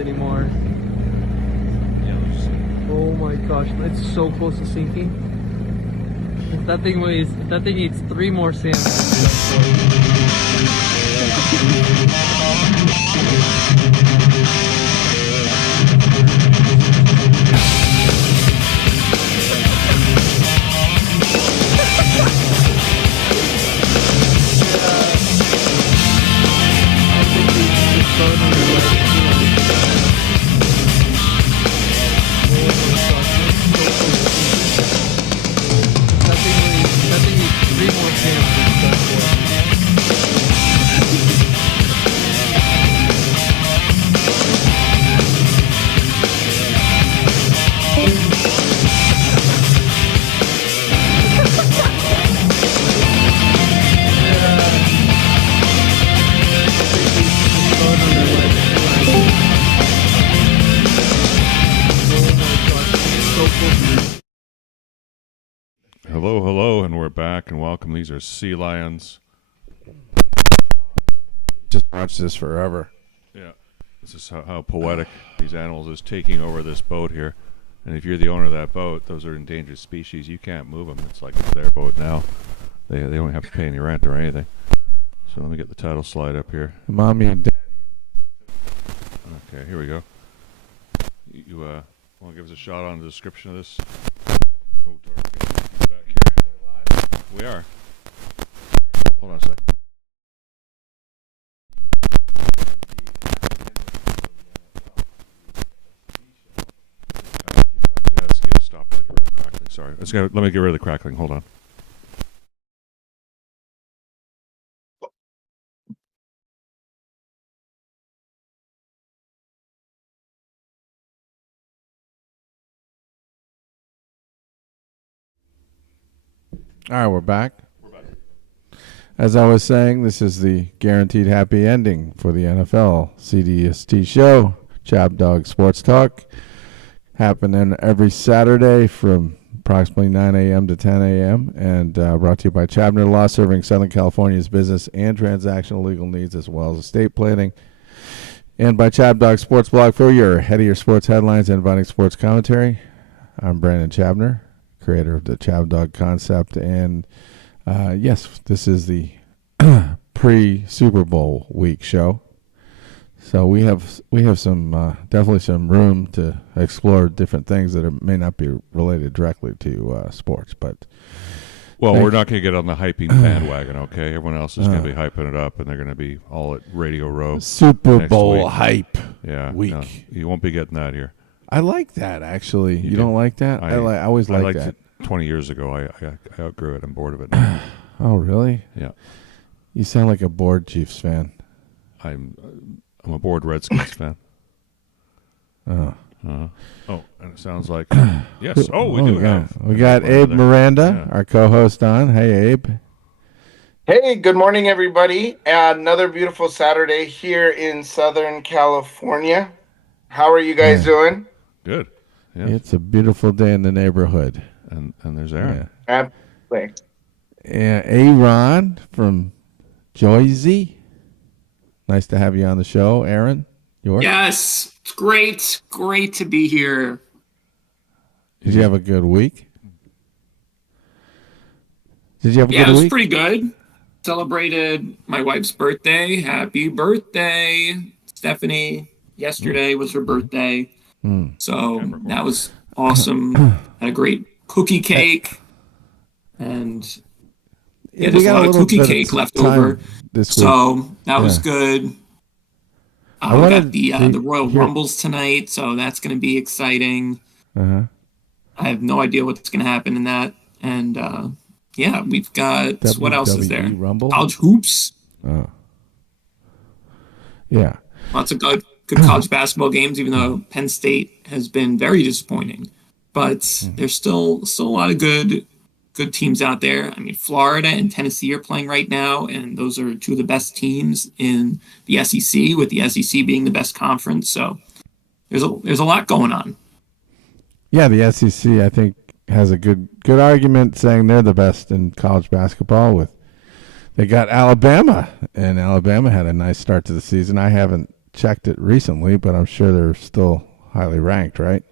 anymore. Yeah, let's see. Oh my gosh, it's so close to sinking. If that thing eats 3 more sandwiches. Hello, and we're back, and welcome. These are sea lions. Just watch this forever. Yeah, this is how poetic these animals is taking over this boat here. And if you're the owner of that boat, those are endangered species. You can't move them. It's like it's their boat now. They don't have to pay any rent or anything. So let me get the title slide up here. Mommy and Daddy. Okay, here we go. You want to give us a shot on the description of this? Oh, back here. We are. Hold on a sec. Stop. Let me get rid of the crackling. Sorry. Let me get rid of the crackling. Hold on. All right, we're back. As I was saying, this is the guaranteed happy ending for the NFL CDST Show, ChabDog Sports Talk, happening every Saturday from approximately 9 a.m. to 10 a.m. and brought to you by Chabner Law, serving Southern California's business and transactional legal needs as well as estate planning, and by ChabDog Sports Blog for your head of your sports headlines and inviting sports commentary. I'm Brandon Chabner, creator of the ChabDog concept, and yes, this is the pre-Super Bowl week show. So we have some definitely some room to explore different things that may not be related directly to sports, but we're not going to get on the hyping bandwagon. Okay, everyone else is going to be hyping it up, and they're going to be all at Radio Row. Super Bowl hype week. No, you won't be getting that here. I like that, actually. You don't like that? I always liked that. 20 years ago, I outgrew it. I'm bored of it now. Oh, really? Yeah. You sound like a bored Chiefs fan. I'm a bored Redskins fan. Oh. Oh, and it sounds like yes. Oh, we do have. We got Abe Miranda, our co-host, on. Hey, Abe. Hey, good morning, everybody. Another beautiful Saturday here in Southern California. How are you guys doing? Good. Yeah. It's a beautiful day in the neighborhood. And there's Aaron. Yeah. Absolutely. Aaron from Jersey. Nice to have you on the show, Aaron. Yes, it's great. Great to be here. Did you have a good week? Yeah, it was pretty good. Celebrated my wife's birthday. Happy birthday, Stephanie. Yesterday was her birthday. So that was awesome. Had a great cookie cake. And there's a lot of cookie cake left over. So that was good. We got the Royal Rumbles tonight, so that's going to be exciting. I have no idea what's going to happen in that. And we've got what else is there? Rumble? College hoops. Yeah. Lots of good college basketball games, even though Penn State has been very disappointing. But there's still a lot of good teams out there. I mean, Florida and Tennessee are playing right now, and those are two of the best teams in the SEC, with the SEC being the best conference. So there's a lot going on. Yeah, the SEC, I think, has a good argument saying they're the best in college basketball. They got Alabama, and Alabama had a nice start to the season. I haven't checked it recently, but I'm sure they're still highly ranked, right?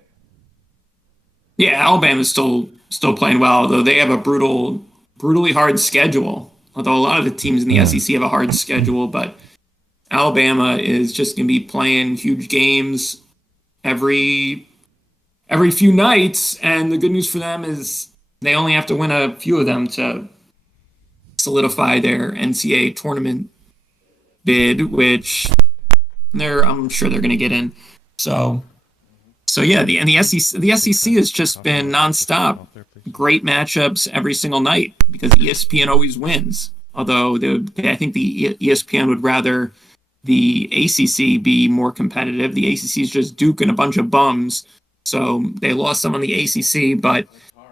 Yeah, Alabama's still playing well, although they have a brutally hard schedule. Although a lot of the teams in the SEC have a hard schedule, but Alabama is just going to be playing huge games every few nights, and the good news for them is they only have to win a few of them to solidify their NCAA tournament bid, which I'm sure they're going to get in. So yeah, the SEC has just been nonstop. Great matchups every single night because ESPN always wins. Although I think the ESPN would rather the ACC be more competitive. The ACC is just duking a bunch of bums. So they lost some on the ACC, but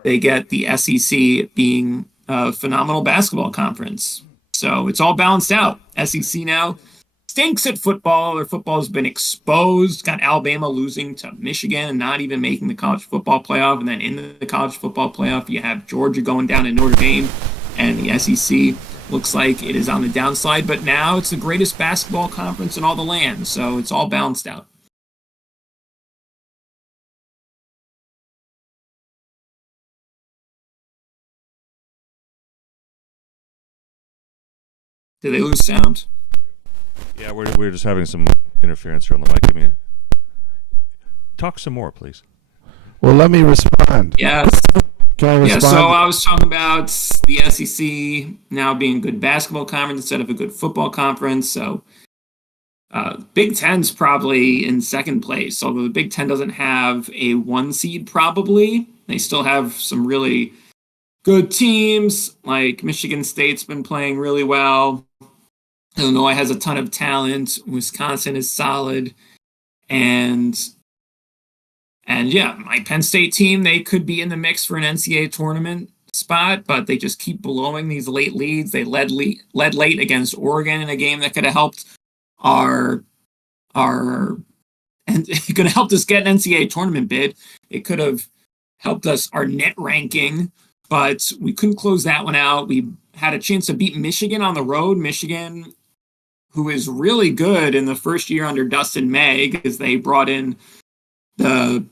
they get the SEC being a phenomenal basketball conference. So it's all balanced out. SEC now stinks at football. Their football has been exposed. Got Alabama losing to Michigan and not even making the college football playoff. And then in the college football playoff, you have Georgia going down to Notre Dame. And the SEC looks like it is on the downslide. But now it's the greatest basketball conference in all the land. So it's all balanced out. Did they lose sound? Yeah, we're just having some interference here on the mic. Give me talk some more, please. Well, let me respond. Yes. Can I respond? Yeah, so I was talking about the SEC now being a good basketball conference instead of a good football conference. So Big Ten's probably in second place, although the Big Ten doesn't have a 1 seed probably. They still have some really good teams, like Michigan State's been playing really well. Illinois has a ton of talent. Wisconsin is solid. And yeah, my Penn State team, they could be in the mix for an NCAA tournament spot, but they just keep blowing these late leads. They led late against Oregon in a game that could have helped and it could have helped us get an NCAA tournament bid. It could have helped us our net ranking, but we couldn't close that one out. We had a chance to beat Michigan on the road. Michigan, who is really good in the first year under Dustin May, because they brought in brought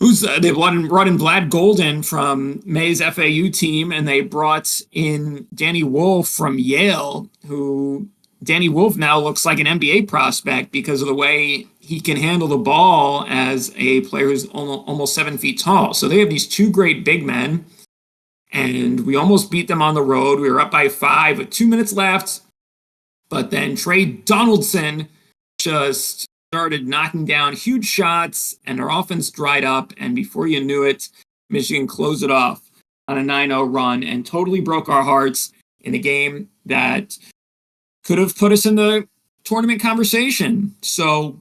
in Vlad Golden from May's FAU team, and they brought in Danny Wolf from Yale, who Danny Wolf now looks like an NBA prospect because of the way he can handle the ball as a player who's almost 7 feet tall. So they have these two great big men, and we almost beat them on the road. We were up by 5 with 2 minutes left, but then Trey Donaldson just started knocking down huge shots, and our offense dried up, and before you knew it, Michigan closed it off on a 9-0 run and totally broke our hearts in a game that could have put us in the tournament conversation. So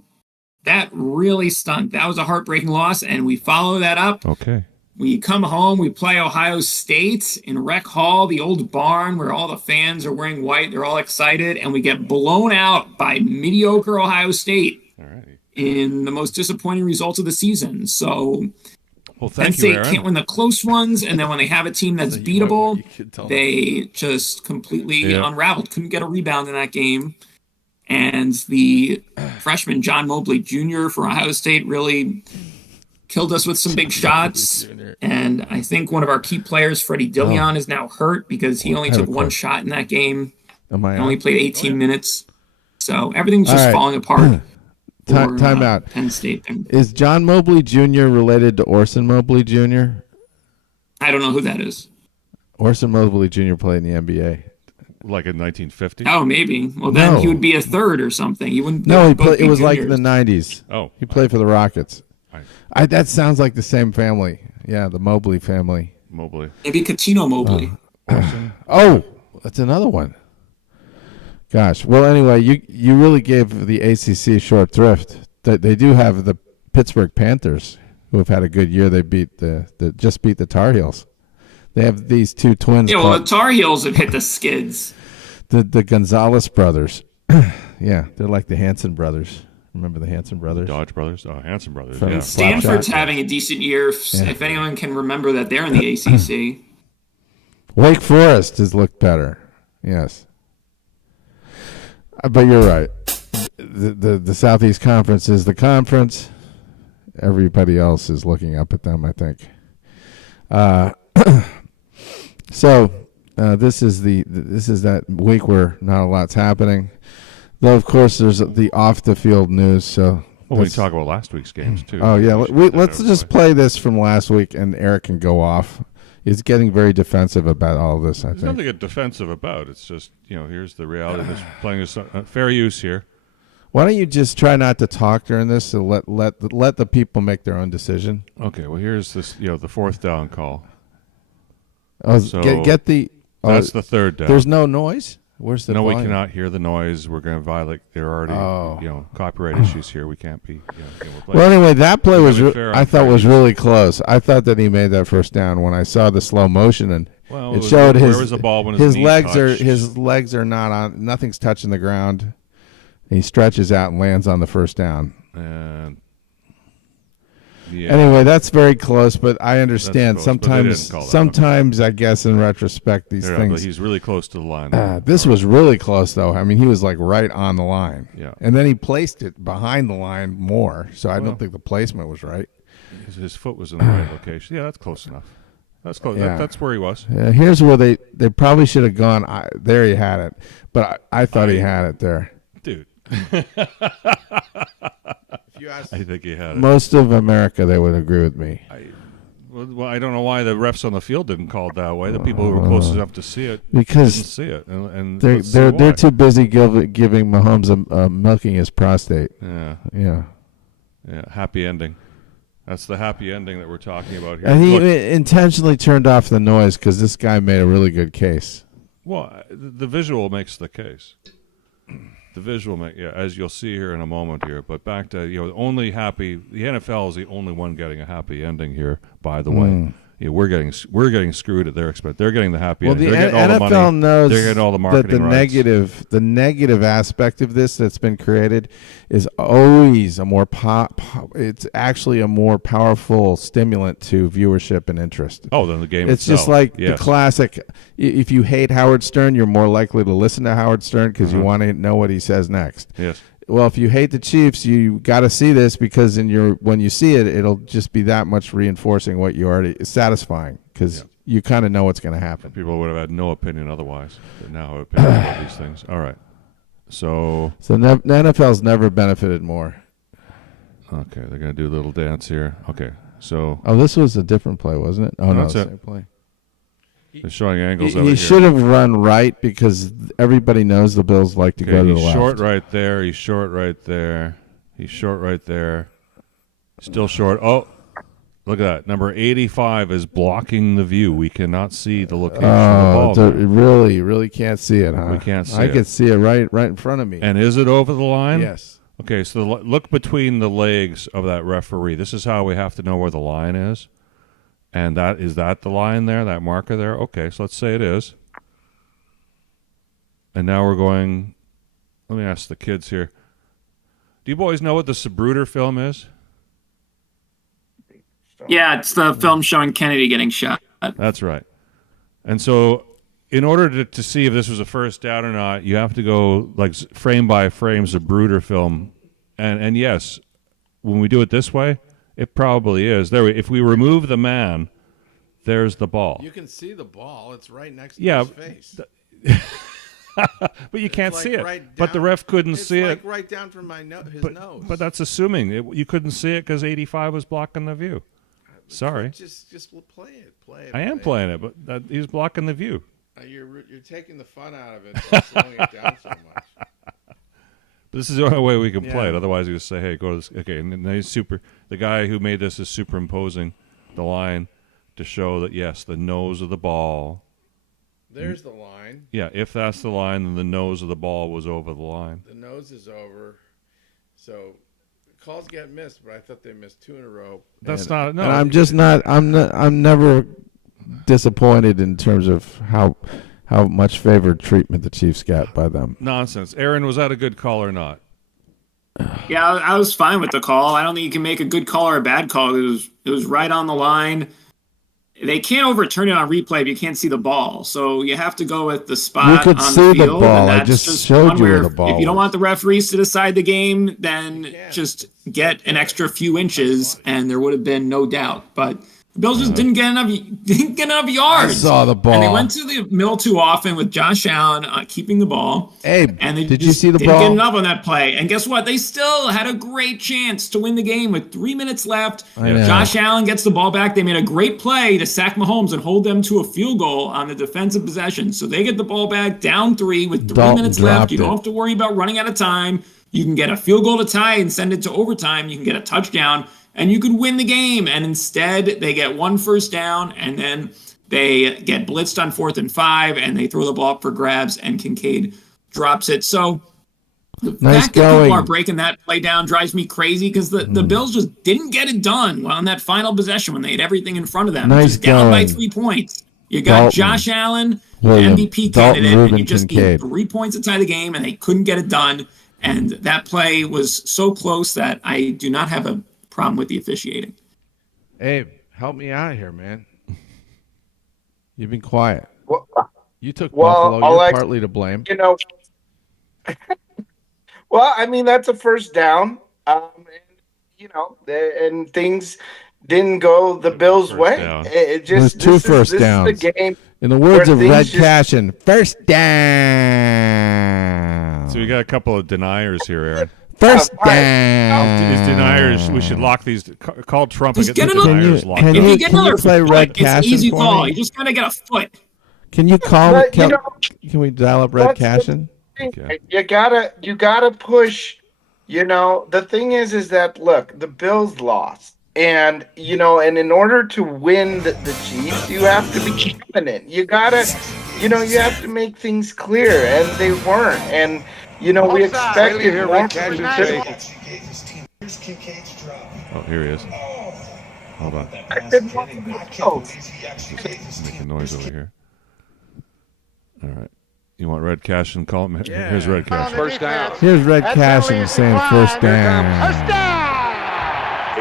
that really stunk. That was a heartbreaking loss, and we follow that up. Okay. We come home, we play Ohio State in Rec Hall, the old barn where all the fans are wearing white. They're all excited, and we get blown out by mediocre Ohio State. All right. In the most disappointing results of the season. So Penn State Aaron. can't win the close ones, and then when they have a team that's beatable, they just completely unraveled. Couldn't get a rebound in that game. And the freshman John Mobley Jr. for Ohio State really killed us with some big shots. And I think one of our key players, Freddie Dilion, is now hurt because he only took one shot in that game. He only played 18 minutes. So everything's just falling apart. Time out. Penn State. Is John Mobley Jr. related to Orson Mobley Jr.? I don't know who that is. Orson Mobley Jr. played in the NBA. Like in 1950? Oh, maybe. Well, then he would be a third or something. He wouldn't. No, it was like in the 90s. Oh. He played for the Rockets. That sounds like the same family. Yeah, the Mobley family. Mobley. Maybe Catino Mobley. Oh, that's another one. Gosh. Well, anyway, you really gave the ACC short thrift. They do have the Pittsburgh Panthers, who have had a good year. They just beat the Tar Heels. They have these two twins. Yeah, well, the Tar Heels have hit the skids. The Gonzalez brothers. Yeah, they're like the Hanson brothers. Remember the Hanson brothers? Dodge brothers? Oh, Hanson brothers. From Yeah. Stanford's having a decent year. If anyone can remember that they're in the ACC. Wake Forest has looked better. Yes. But you're right. the Southeast Conference is the conference. Everybody else is looking up at them, I think. So this is that week where not a lot's happening. Though of course there's the off the field news. So we can talk about last week's games too. Oh yeah, let's just play this from last week, and Eric can go off. He's getting very defensive about all this. There's nothing to get defensive about. It's just here's the reality. This playing is fair use here. Why don't you just try not to talk during this, so let the people make their own decision? Okay. Well, here's this. The fourth down call. Oh, so get the. That's the third down. There's no noise. Where's the? No, volume? we cannot hear the noise. We're going to violate. There are already, copyright issues here. We can't be. Well, anyway, that play was. I thought was really close. I thought that he made that first down when I saw the slow motion, and it showed where was the ball when his legs are not on. Nothing's touching the ground. He stretches out and lands on the first down. And anyway, that's very close, but I understand. Close, sometimes I guess in retrospect these things. But he's really close to the line. This was really close, though. I mean, he was like right on the line. Yeah. And then he placed it behind the line more, so I don't think the placement was right. His foot was in the right location. Yeah, that's close enough. That's close. Yeah. That's where he was. Here's where they probably should have gone. There he had it, but I thought he had it there. Dude. If you ask I think he had it. Most of America, they would agree with me. Well, I don't know why the refs on the field didn't call it that way. The people who were close enough to see it because didn't see it, and they're too busy giving Mahomes milking his prostate. Yeah. Happy ending. That's the happy ending that we're talking about here. And he intentionally turned off the noise because this guy made a really good case. Well, the visual makes the case. The visual, as you'll see here in a moment here. But back to the NFL is the only one getting a happy ending here. By the way, we're getting screwed at their expense. They're getting the happy ending. They're getting all the money. Knows they're getting all the marketing that the negative aspect of this that's been created is always a more it's actually a more powerful stimulant to viewership and interest. Oh, than the game It's itself. Just like the classic. If you hate Howard Stern, you're more likely to listen to Howard Stern because you want to know what he says next. Yes. Well, if you hate the Chiefs, you got to see this because when you see it, it'll just be that much reinforcing what you already satisfying because you kind of know what's going to happen. People would have had no opinion otherwise. They now have opinions about these things. All right. So the NFL's never benefited more. Okay, they're going to do a little dance here. Okay, so. Oh, this was a different play, wasn't it? Oh, no, that's same play. They're showing angles over here. He should have run right because everybody knows the Bills like to go to the left. He's short right there. He's short right there. He's short right there. Still short. Oh, look at that. Number 85 is blocking the view. We cannot see the location of the ball. Really can't see it, huh? We can't see it. I can see it right in front of me. And is it over the line? Yes. Okay, so look between the legs of that referee. This is how we have to know where the line is. And is that the line there, that marker there? Okay, so let's say it is. And now we're going, let me ask the kids here. Do you boys know what the Sabruder film is? Yeah, it's the film showing Kennedy getting shot. That's right. And so in order to see if this was a first down or not, you have to go like frame by frame Sabruder film. And yes, when we do it this way, it probably is. If we remove the man, there's the ball. You can see the ball. It's right next to his face. But you can't see it. But the ref couldn't see it. It's like right down from his nose. But that's assuming. You couldn't see it because 85 was blocking the view. Sorry. Just play it. I am playing it, but he's blocking the view. You're taking the fun out of it by slowing it down so much. But this is the only way we can play it. Otherwise, you just say, "Hey, go to this." Okay, and then the guy who made this is superimposing the line to show that yes, the nose of the ball. There's the line. Yeah, if that's the line, then the nose of the ball was over the line. The nose is over, so calls get missed. But I thought they missed 2 in a row. That's not. No, and I'm just not. I'm never disappointed in terms of how much favored treatment the Chiefs got by them. Nonsense. Aaron, was that a good call or not? Yeah, I was fine with the call. I don't think you can make a good call or a bad call. It was right on the line. they can't overturn it on replay if you can't see the ball. So you have to go with the spot You could on see the the field. ball. And I that's just showed one you where where the ball if you don't was. want the referees to decide the game, then just get an extra few inches, and there would have been no doubt. But the Bills just didn't get enough yards. I saw the ball. And they went to the middle too often with Josh Allen keeping the ball. Abe, and they did you see the didn't ball? get enough on that play. And guess what? They still had a great chance to win the game with 3 minutes left. I know. Josh Allen gets the ball back. They made a great play to sack Mahomes and hold them to a field goal on the defensive possession. So they get the ball back down 3 with 3 Dalton minutes left. dropped You don't it. have to worry about running out of time. You can get a field goal to tie and send it to overtime. You can get a touchdown, and you could win the game. And instead, they get 1 first down, and then they get blitzed on 4th and 5, and they throw the ball up for grabs, and Kincaid drops it. So the Nice fact that going. people are breaking that play down drives me crazy because the Bills just didn't get it done on that final possession when they had everything in front of them. Nice Just down by going. 3 points. You got Dalton, Josh Allen, William, MVP Dalton, candidate, Reuben, and you just Kincaid. need 3 points to tie the game, and they couldn't get it done. And that play was so close that I do not have a problem with the officiating. Abe, help me out here, man. You've been quiet. Well, You took Well, Buffalo. You're partly to blame. you know, well, I mean, that's a first down. And, and things didn't go the Bills' First way. down. It It was just 2 first this downs. is the game. In the words where of Red things just- Cashion, first down. So we got a couple of deniers here, Aaron. First Right. down. These deniers, we should lock these. Call Trump and Just get get the another- deniers Can locked you- If up. you get another play foot, Red it's Cashion an easy for call. me? You just got to get a foot. Can you call? But, Can we dial up Red that's the Cashion? thing. Okay. You gotta push. The thing is that look, the Bills lost. And and in order to win the Chiefs, you have to be dominant. You gotta, you have to make things clear, and they weren't. And we expected more from the Bills. Oh, here he is. Hold on. Making noise over here. All right. You want Red Cashion? Call him. Here's Red Cashion. First down. Here's Red Cashion saying first down.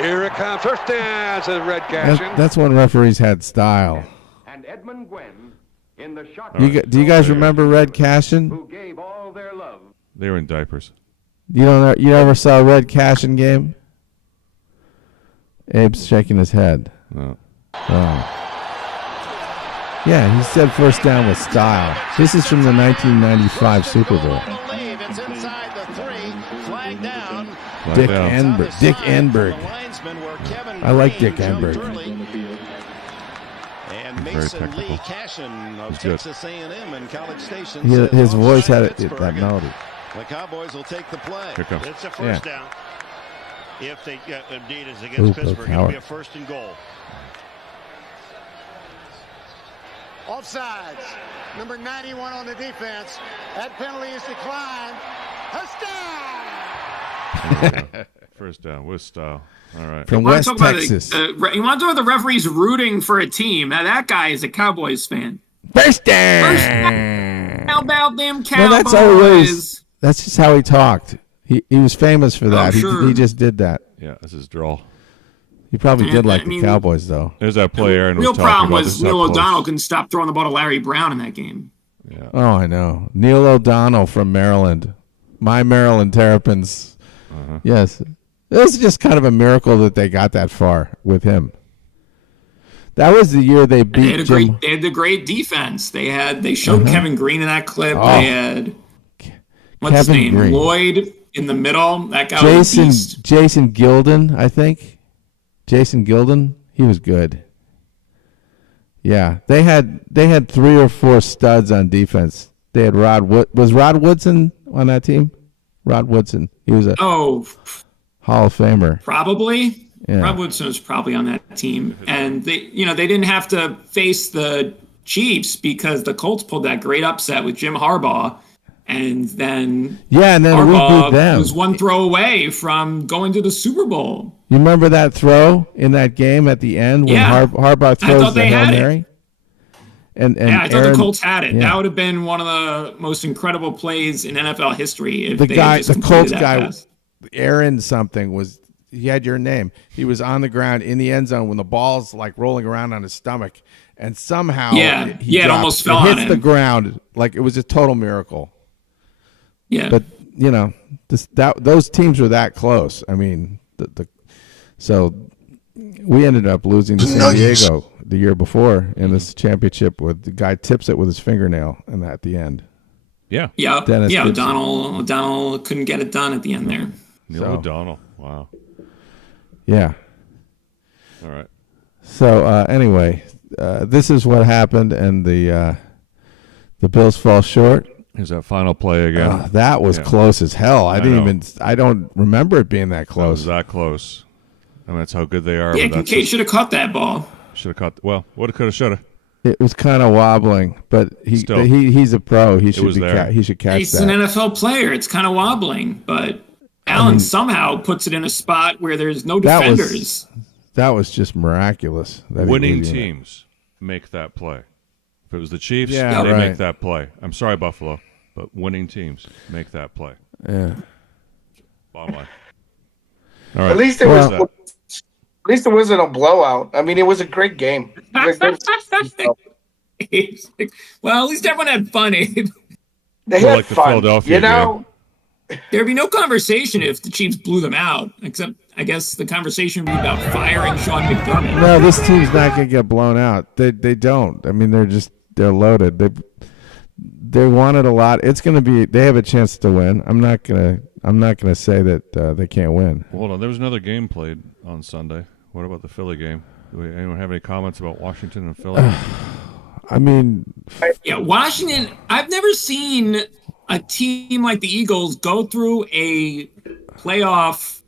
Here it comes. First down, says Red Cashion. That's when referees had style. And Edmund Gwen in the shot. Do you guys remember Red Cashion? Who gave all their love. They were in diapers. You never saw a Red Cashion game? Abe's shaking his head. No. Oh. Yeah, he said first down with style. This is from the 1995 Super Bowl. It's inside the 3, flag down. Dick down. Enberg. Dick Enberg. I like Dick Enberg. And Very Mason technical. Lee Cashion of He's good. Texas A&M and College Station. His voice had that melody. The Cowboys will take the play. Here comes. It's a first Yeah. down. If they indeed is Ooh, against Bill Pittsburgh, it'll Cowher. be a first and goal. Offsides. Number 91 on the defense. That penalty is declined. Touchdown! First down with style. All right. From You wanna West talk about Texas. you want to talk about the referees rooting for a team? Now, that guy is a Cowboys fan. First down. How about them Cowboys? Well, that's just how he talked. He was famous for that. sure. He just did that. Yeah, this is drawl. He probably did like I mean, the Cowboys, though. There's that play Aaron was Real talking problem about. This was is how Neil close. O'Donnell couldn't stop throwing the ball to Larry Brown in that game. Yeah. Oh, I know. Neil O'Donnell from Maryland. My Maryland Terrapins. Uh-huh. Yes. It was just kind of a miracle that they got that far with him. That was the year they And they beat had Jim. they had the great defense. They showed Kevin Green in that clip. Oh. They had what's his Kevin name? Green. Lloyd in the middle. That guy was a beast. Jason Gilden, I think. Jason Gilden, he was good. Yeah, they had 3 or 4 studs on defense. They had was Rod Woodson on that team? Rod Woodson. He was a Oh, Hall of Famer. probably. Yeah. Rob Woodson was probably on that team, and they didn't have to face the Chiefs because the Colts pulled that great upset with Jim Harbaugh, and then Yeah, and then we beat Harbaugh them. was one throw away from going to the Super Bowl. You remember that throw in that game at the end when Yeah. Harbaugh I throws thought the they Hail had it. Mary? And Yeah, I thought Aaron- the Colts had it. yeah. That would have been one of the most incredible plays in NFL history if The they guy, had just the completed Colts that guy, pass. Aaron something was he had your name. He was on the ground in the end zone when the ball's like rolling around on his stomach, and somehow it almost fell it on hits him. the ground like it was a total miracle. Yeah, but those teams were that close. I mean, so we ended up losing to San Diego the year before in this championship with the guy tips it with his fingernail and at the end. Yeah. O'Donnell couldn't get it done at the end there. Neil O'Donnell. Wow. Yeah. All right. So anyway, this is what happened, and the Bills fall short. Here's that final play again. That was close as hell. I don't remember it being that close. It was that close. I mean, that's how good they are. Yeah, Kincaid should have caught that ball. Should have caught. Well, woulda, coulda, shoulda. It was kind of wobbling, but he's a pro. He should he should catch He's that. He's an NFL player. It's kind of wobbling, but Allen somehow puts it in a spot where there's no defenders. That was just miraculous. Winning teams make that play. If it was the Chiefs, they make that play. I'm sorry, Buffalo, but winning teams make that play. Yeah. Bottom line. All right. At least it wasn't a blowout. I mean, it was a great game. Well, at least everyone had fun, Abe. They had fun. There'd be no conversation if the Chiefs blew them out, except I guess the conversation would be about firing Sean McDermott. No, this team's not going to get blown out. They don't. I mean, they're loaded. They wanted a lot. It's going to be. They have a chance to win. I'm not gonna say that they can't win. Well, hold on. There was another game played on Sunday. What about the Philly game? Anyone have any comments about Washington and Philly? I mean, Washington. I've never seen a team like the Eagles go through a playoff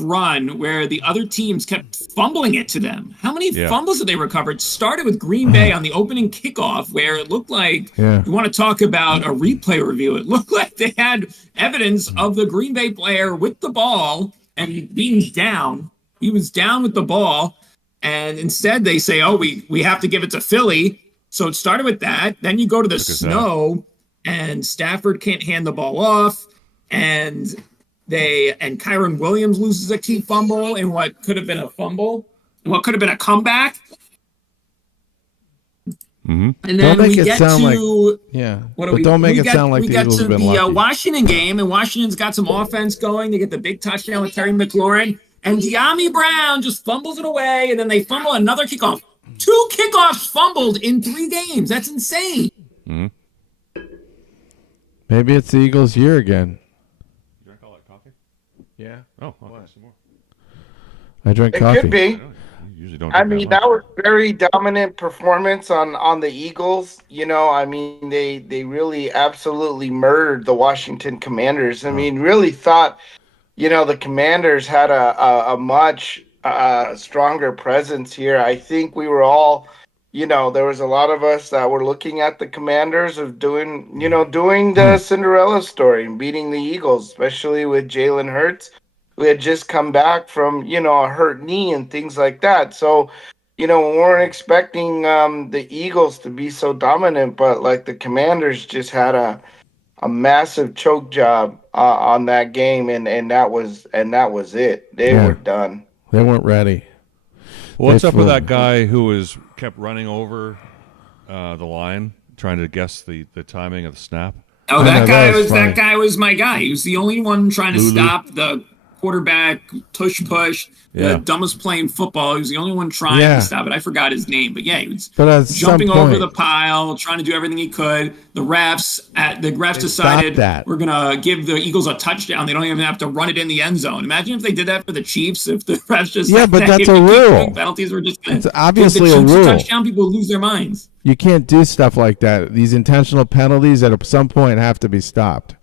run where the other teams kept fumbling it to them. How many fumbles have they recovered? Started with Green Bay on the opening kickoff where it looked like, you want to talk about a replay review, it looked like they had evidence of the Green Bay player with the ball and being down. He was down with the ball, and instead they say, we have to give it to Philly. So it started with that. Then you go to the snow, and Stafford can't hand the ball off, and Kyron Williams loses a key fumble in what could have been a fumble, what could have been a comeback. Mm-hmm. And then we get to the Eagles have been lucky. Washington game, and Washington's got some offense going. They get the big touchdown with Terry McLaurin, and De'Ami Brown just fumbles it away, and then they fumble another kickoff. 2 kickoffs fumbled in 3 games. That's insane. Mm-hmm. Maybe it's the Eagles' year again. You drink all that coffee? Yeah. Oh, okay. Some more. I drink coffee. It could be. That was very dominant performance on the Eagles. They really absolutely murdered the Washington Commanders. Really thought, the Commanders had a much stronger presence here. I think we were all, there was a lot of us that were looking at the Commanders of doing the Cinderella story and beating the Eagles, especially with Jalen Hurts, who had just come back from, a hurt knee and things like that. So, we weren't expecting the Eagles to be so dominant, but like the Commanders just had a massive choke job on that game, and that was it. They were done. They weren't ready. What's up with that guy who kept running over the line, trying to guess the timing of the snap? Oh, that guy was my guy. He was the only one trying to stop the quarterback push, the dumbest playing football. He was the only one trying to stop it. I forgot his name, but he was jumping over the pile, trying to do everything he could. The refs decided we're gonna give the Eagles a touchdown. They don't even have to run it in the end zone. Imagine if they did that for the Chiefs. If the refs just but that's a rule. Penalties were just it's obviously a rule. Touchdown, people lose their minds. You can't do stuff like that. These intentional penalties at some point have to be stopped.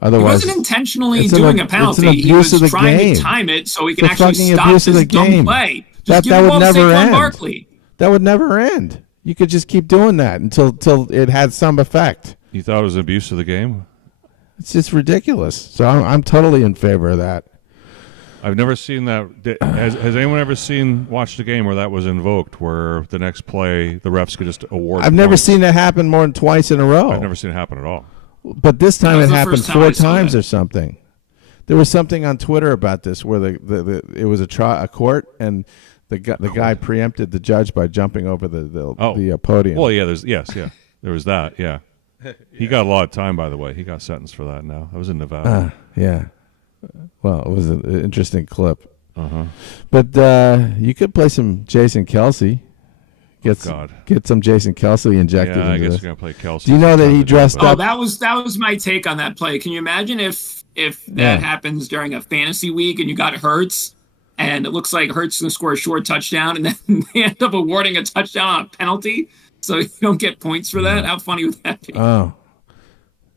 Otherwise, he wasn't intentionally doing a penalty. He was trying to time it so he can actually stop this dumb play. That would never end. Barkley. That would never end. You could just keep doing that until it had some effect. You thought it was abuse of the game? It's just ridiculous. So I'm totally in favor of that. I've never seen that. Has anyone ever watched a game where that was invoked, where the next play the refs could just award? I've never seen that happen more than twice in a row. I've never seen it happen at all. But this time it happened 4 times or something. There was something on Twitter about this where it was a court and the guy preempted the judge by jumping over the podium. Well, yeah, there was that. Yeah, he got a lot of time, by the way. He got sentenced for that. Now that was in Nevada. Yeah. Well, it was an interesting clip. Uh-huh. But you could play some Jason Kelsey. Get some Jason Kelsey injected into I guess this. you're gonna play Kelsey. Do you know that he dressed up? That was my take on that play. Can you imagine if that happens during a fantasy week and you got Hurts and it looks like Hurts is gonna score a short touchdown and then they end up awarding a touchdown on a penalty so you don't get points for that? How funny would that be? Oh.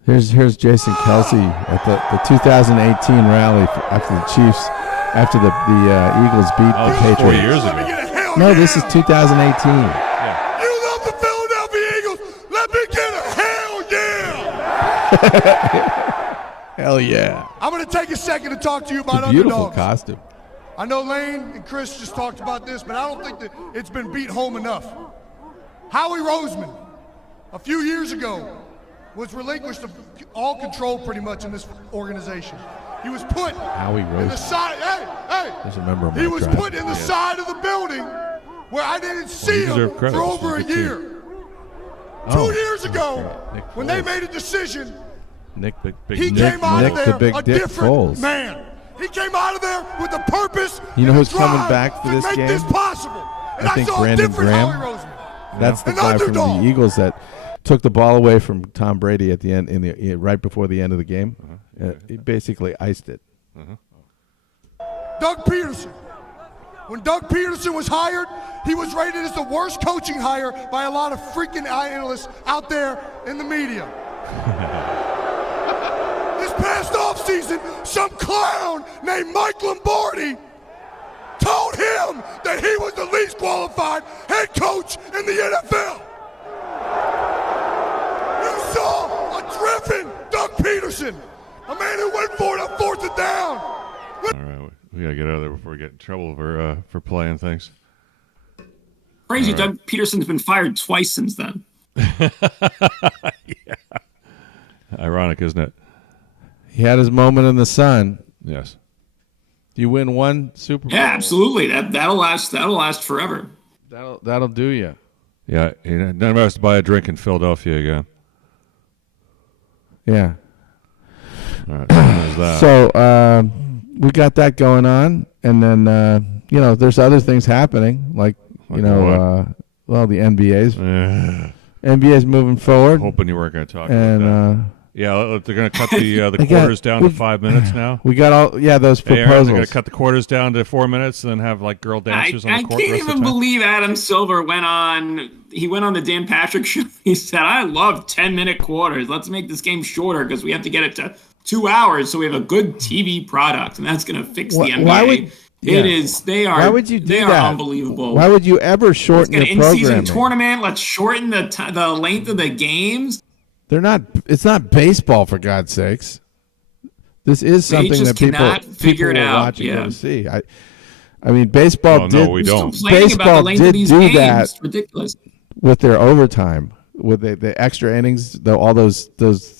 Here's Jason Kelsey at the 2018 rally after the Chiefs, after the Eagles beat the Patriots. 4 years ago. No, this is 2018. Yeah. You love the Philadelphia Eagles. Let me get a hell yeah. Hell yeah. I'm going to take a second to talk to you about it's a beautiful underdogs. Costume. I know Lane and Chris just talked about this, but I don't think that it's been beat home enough. Howie Roseman, a few years ago, was relinquished of all control pretty much in this organization. He was put in the side. He was put in the side of the building where I didn't see him for over a year. 2 years ago, when they made a decision, he came out of there a different man. He came out of there with a purpose. You know who's coming back for this to make game? this possible. And I think saw Brandon a different Graham. Howie Roseman. That's the guy from the Eagles that took the ball away from Tom Brady at the end, right before the end of the game. He basically iced it. Doug Peterson. When Doug Peterson was hired, he was rated as the worst coaching hire by a lot of freaking analysts out there in the media. This past offseason, some clown named Mike Lombardi told him that he was the least qualified head coach in the NFL. You saw a driven Doug Peterson, a man who went for it on 4th and down. All right, we gotta get out of there before we get in trouble for playing things. Crazy, right. Doug Peterson's been fired twice since then. Yeah. Ironic, isn't it? He had his moment in the sun. Yes. You win one Super Bowl. Yeah, absolutely. That'll last forever. That'll do you. Yeah, none of us to buy a drink in Philadelphia again. Yeah. All right. There's that. So we got that going on, and then there's other things happening, like the NBA's moving forward. Hoping you weren't going to talk about that. Yeah, they're going to cut the quarters down to 5 minutes now. We got those proposals. They're going to cut the quarters down to 4 minutes, and then have like girl dancers on the court. I can't even believe Adam Silver went on the Dan Patrick show. He said, "I love 10-minute quarters. Let's make this game shorter because we have to get it to 2 hours, so we have a good TV product, and that's going to fix the NBA." Why would you do they that? Are unbelievable. Why would you ever shorten your programming? In-season tournament. Let's shorten the length of the games. They're not. It's not baseball, for God's sakes. This is something that people are watching to see. I mean, baseball did. No, we don't. Baseball did do that. It's ridiculous. With their overtime, with the extra innings, all those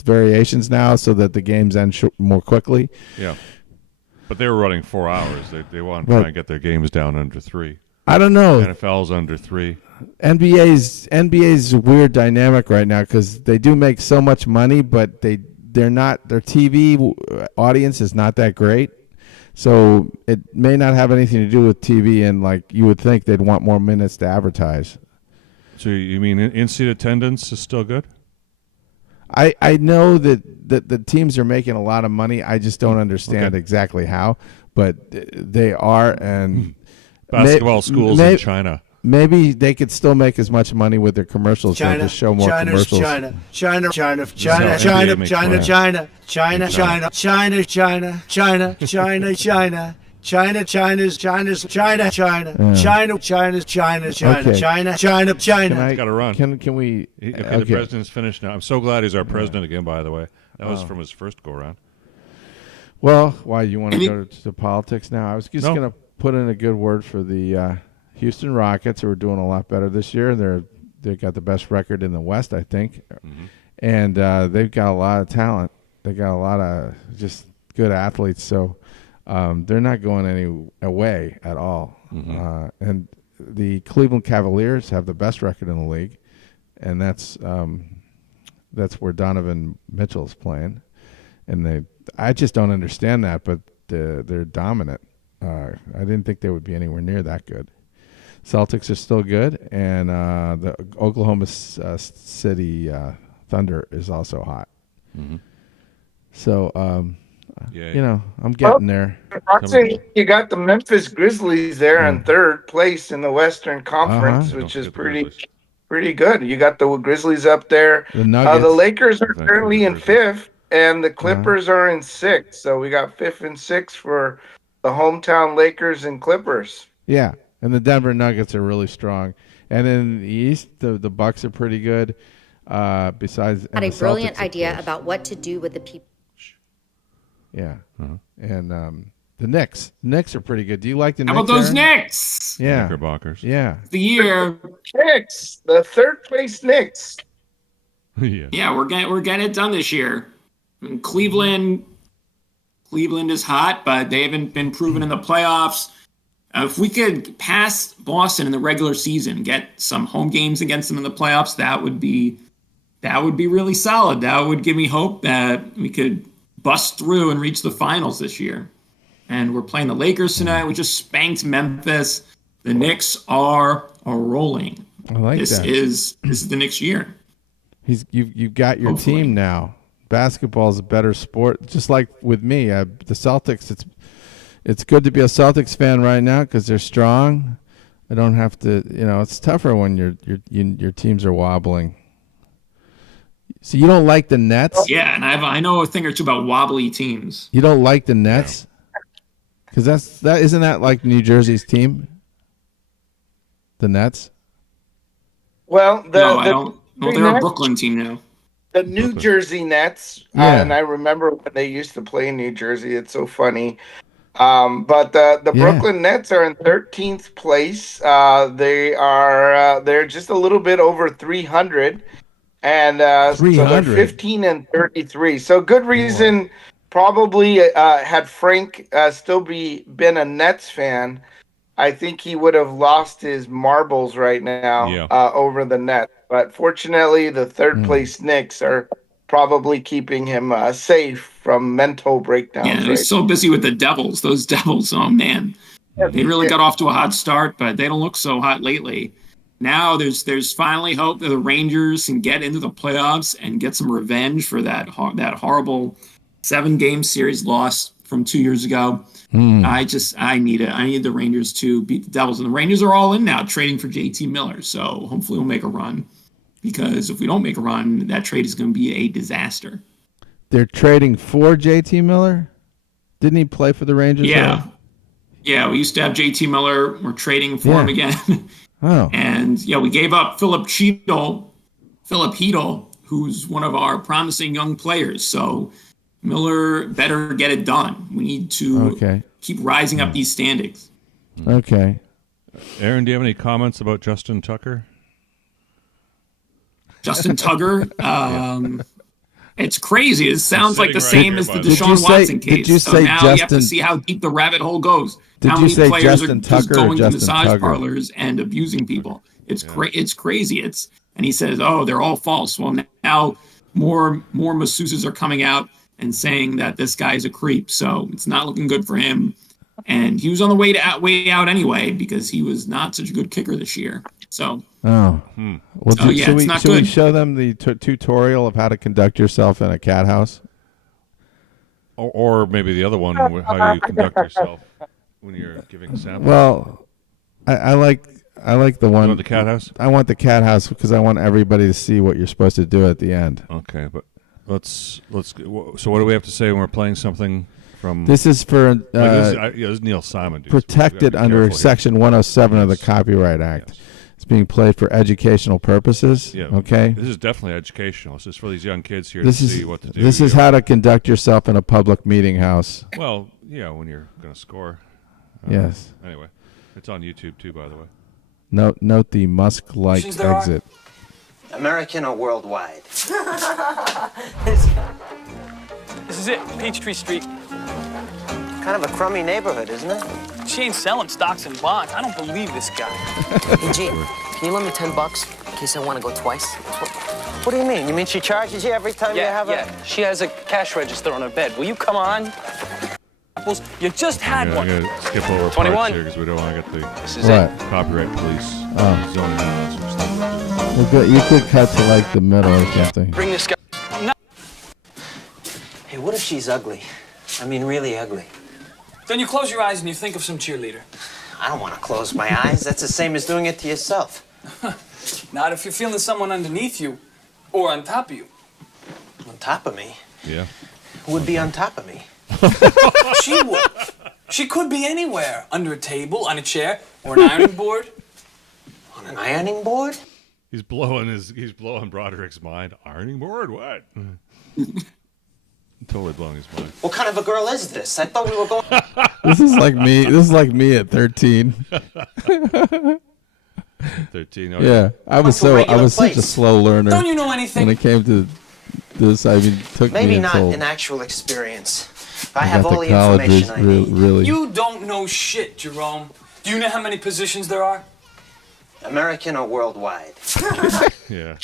variations now, so that the games end more quickly. Yeah, but they were running 4 hours. They want to try and get their games down under 3. I don't know. NFL's under 3. NBA's a weird dynamic right now because they do make so much money, but they're not, their TV audience is not that great. So it may not have anything to do with TV, and like you would think they'd want more minutes to advertise. So you mean in-seat attendance is still good? I know that the teams are making a lot of money. I just don't understand exactly how, but they are. And basketball schools in China. Maybe they could still make as much money with their commercials and just show more commercials. China. Got to run. Can we? Okay, the president's finished now. I'm so glad he's our president again. By the way, that was from his first go round. Well, why you want to go to politics now? I was just going to put in a good word for the Houston Rockets, who are doing a lot better this year. They've got the best record in the West, I think, and they've got a lot of talent. They got a lot of just good athletes, so they're not going any away at all. And the Cleveland Cavaliers have the best record in the league, and that's where Donovan Mitchell's playing. And I just don't understand that, but they're dominant. I didn't think they would be anywhere near that good. Celtics are still good, and the Oklahoma City Thunder is also hot. So, I'm getting there. You got the Memphis Grizzlies there in third place in the Western Conference, which is pretty good. You got the Grizzlies up there. The Nuggets. The Lakers are currently in fifth, and the Clippers are in sixth. So we got fifth and sixth for the hometown Lakers and Clippers. Yeah, and the Denver Nuggets are really strong. And in the East, the Bucks are pretty good. Besides, had a brilliant idea about what to do with the people. Yeah, and the Knicks. Knicks are pretty good. Do you like the Knicks? How about those Knicks? Yeah, Knickerbockers. Yeah, the year Knicks, the third place Knicks. Yeah, we're getting it done this year. I mean, Cleveland is hot, but they haven't been proven in the playoffs. If we could pass Boston in the regular season, get some home games against them in the playoffs, that would be really solid. That would give me hope that we could bust through and reach the finals this year. And we're playing the Lakers tonight. We just spanked Memphis. The Knicks are rolling. I like this that. This is the Knicks year. You've got your team now. Basketball is a better sport, just like with me. The Celtics. It's good to be a Celtics fan right now because they're strong. I don't have to. It's tougher when your teams are wobbling. So you don't like the Nets? Yeah, and I know a thing or two about wobbly teams. You don't like the Nets? Because isn't that like New Jersey's team? The Nets? Well, no, I don't. Well, they're a Brooklyn team now. The New Jersey Nets, and I remember when they used to play in New Jersey. It's so funny. But the Brooklyn Nets are in 13th place. They're just a little bit over 300. And so they're 15 and 33. So good reason, probably had Frank still been a Nets fan, I think he would have lost his marbles right now over the Nets. But fortunately, the third place Knicks are probably keeping him safe from mental breakdowns. Yeah, they're so busy with the Devils. Those Devils, oh man. They really got off to a hot start, but they don't look so hot lately. Now there's finally hope that the Rangers can get into the playoffs and get some revenge for that horrible 7-game series loss from 2 years ago. I need the Rangers to beat the Devils, and the Rangers are all in now trading for JT Miller. So hopefully we'll make a run, because if we don't make a run, that trade is going to be a disaster. They're trading for JT Miller? Didn't he play for the Rangers? Yeah. Yeah, we used to have JT Miller. We're trading for him again. Oh. And we gave up Philip Heedle, who's one of our promising young players. So Miller better get it done. We need to keep rising up these standings. Okay. Aaron, do you have any comments about Justin Tucker? Justin Tucker? It's crazy. It sounds like the same as the Deshaun Watson case. Did you so say now Justin, you have to see how deep the rabbit hole goes. Did how you many say players Justin are just Tucker going to Justin massage Tucker? parlors and abusing people? It's it's crazy. And he says, "Oh, they're all false." Well, now more masseuses are coming out and saying that this guy's a creep. So it's not looking good for him. And he was on the way out anyway, because he was not such a good kicker this year. So well, should we show them the tutorial of how to conduct yourself in a cat house? Or maybe the other one, how you conduct yourself when you're giving samples. Well, I like the one. You want the cat house? I want the cat house because I want everybody to see what you're supposed to do at the end. Okay, but let's. So what do we have to say when we're playing something from? This is for this is Neil Simon. Dude, protected under Section 107 of the Copyright Act. Yes. It's being played for educational purposes. Yeah. Okay. This is definitely educational. This is for these young kids here to see what to do. This is how to conduct yourself in a public meeting house. Well, when you're going to score. Yes. Anyway, it's on YouTube too, by the way. Note the Musk-like exit. American or worldwide? This is it, Peachtree Street. Kind of a crummy neighborhood, isn't it? She ain't selling stocks and bonds. I don't believe this guy. Hey, G, can you lend me $10 in case I want to go twice? What do you mean? You mean she charges you every time you have a... She has a cash register on her bed. Will you come on? You just had one. I'm gonna skip over 21 parts here because we don't want to get the copyright police zoning on. Well, good. You could cut to like the middle or something. Bring this guy. No. Hey, what if she's ugly? I mean, really ugly. Then you close your eyes and you think of some cheerleader. I don't want to close my eyes. That's the same as doing it to yourself. Not if you're feeling someone underneath you or on top of you. On top of me? Yeah. Who would be on top of me? She would. She could be anywhere. Under a table, on a chair, or an ironing board. On an ironing board? He's blowing Broderick's mind. Ironing board? What? Totally blowing his mind. What kind of a girl is this? I thought we were going... This is like me. This is like me at 13. 13. Oh, yeah, I was such a slow learner. Don't you know anything? When it came to this, I mean, it took Maybe me not until an actual experience. I I have got all to the college. information I need. Really. You don't know shit, Jerome. Do you know how many positions there are? American or worldwide? Yeah.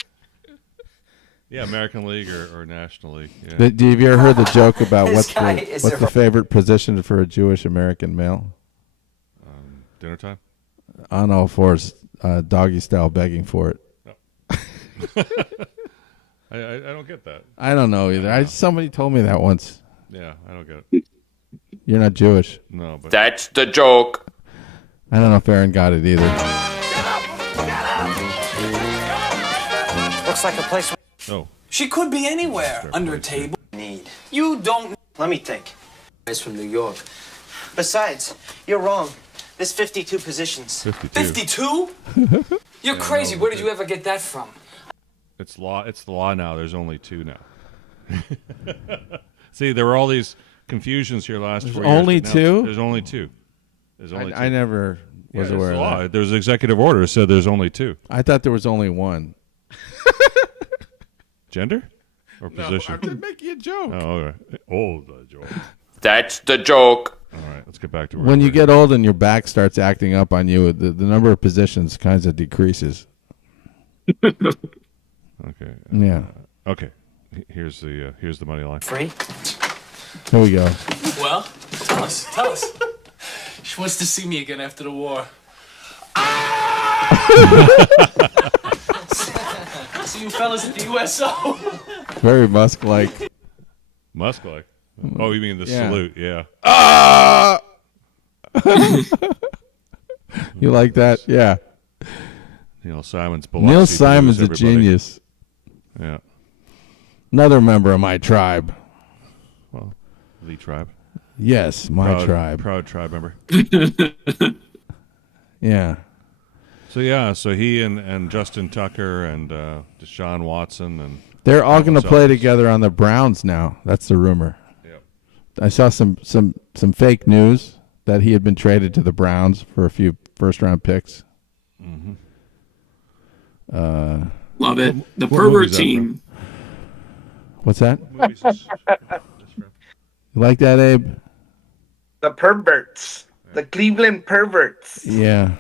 Yeah, American League or National League. Yeah. Have you ever heard the joke about This what's guy the is what's the a- favorite position for a Jewish American male? Dinner time? On all fours, doggy style, begging for it. I don't get that. I don't know either. Somebody told me that once. Yeah, I don't get it. You're not Jewish. No, but That's the joke. I don't know if Aaron got it either. Looks like a place Oh. She could be anywhere. Under a table. we need. You don't... Let me think. Guys from New York. Besides, you're wrong. There's 52 positions. 52? You're crazy. Where did you ever get that from? It's law. It's the law now. There's only 2 now. See, there were all these confusions here last 4 years. Only but now 2? There's only 2. There's only 2. I never was Yeah, aware it's of law. that. There's an executive order that said there's only 2. I thought there was only one. Gender or position? I'm just making a joke. Oh, okay. Oh, the joke. That's the joke. All right, let's get back to where When we you were. get old and your back starts acting up on you, the number of positions kind of decreases. Okay. Yeah. Okay. Here's the money line. Free? Here we go. Well, tell us. She wants to see me again after the war. See you fellas at the USO. Very Musk-like. Musk-like. Oh, you mean the Yeah. salute? Yeah. You like that? Yeah. Neil Simon's. Neil Simon's a everybody. genius. Yeah. Another member of my tribe. Well, the tribe. Yes, my tribe. Proud tribe member. Yeah. So he and Justin Tucker and Deshaun Watson and They're all going to play Sellers. together on the Browns now. That's the rumor. Yep. I saw some fake news that he had been traded to the Browns for a few first-round picks. Mm-hmm. Love it. The what pervert movie is that team. What's that? What movie is this from? You like that, Abe? The perverts. The Cleveland perverts. Yeah.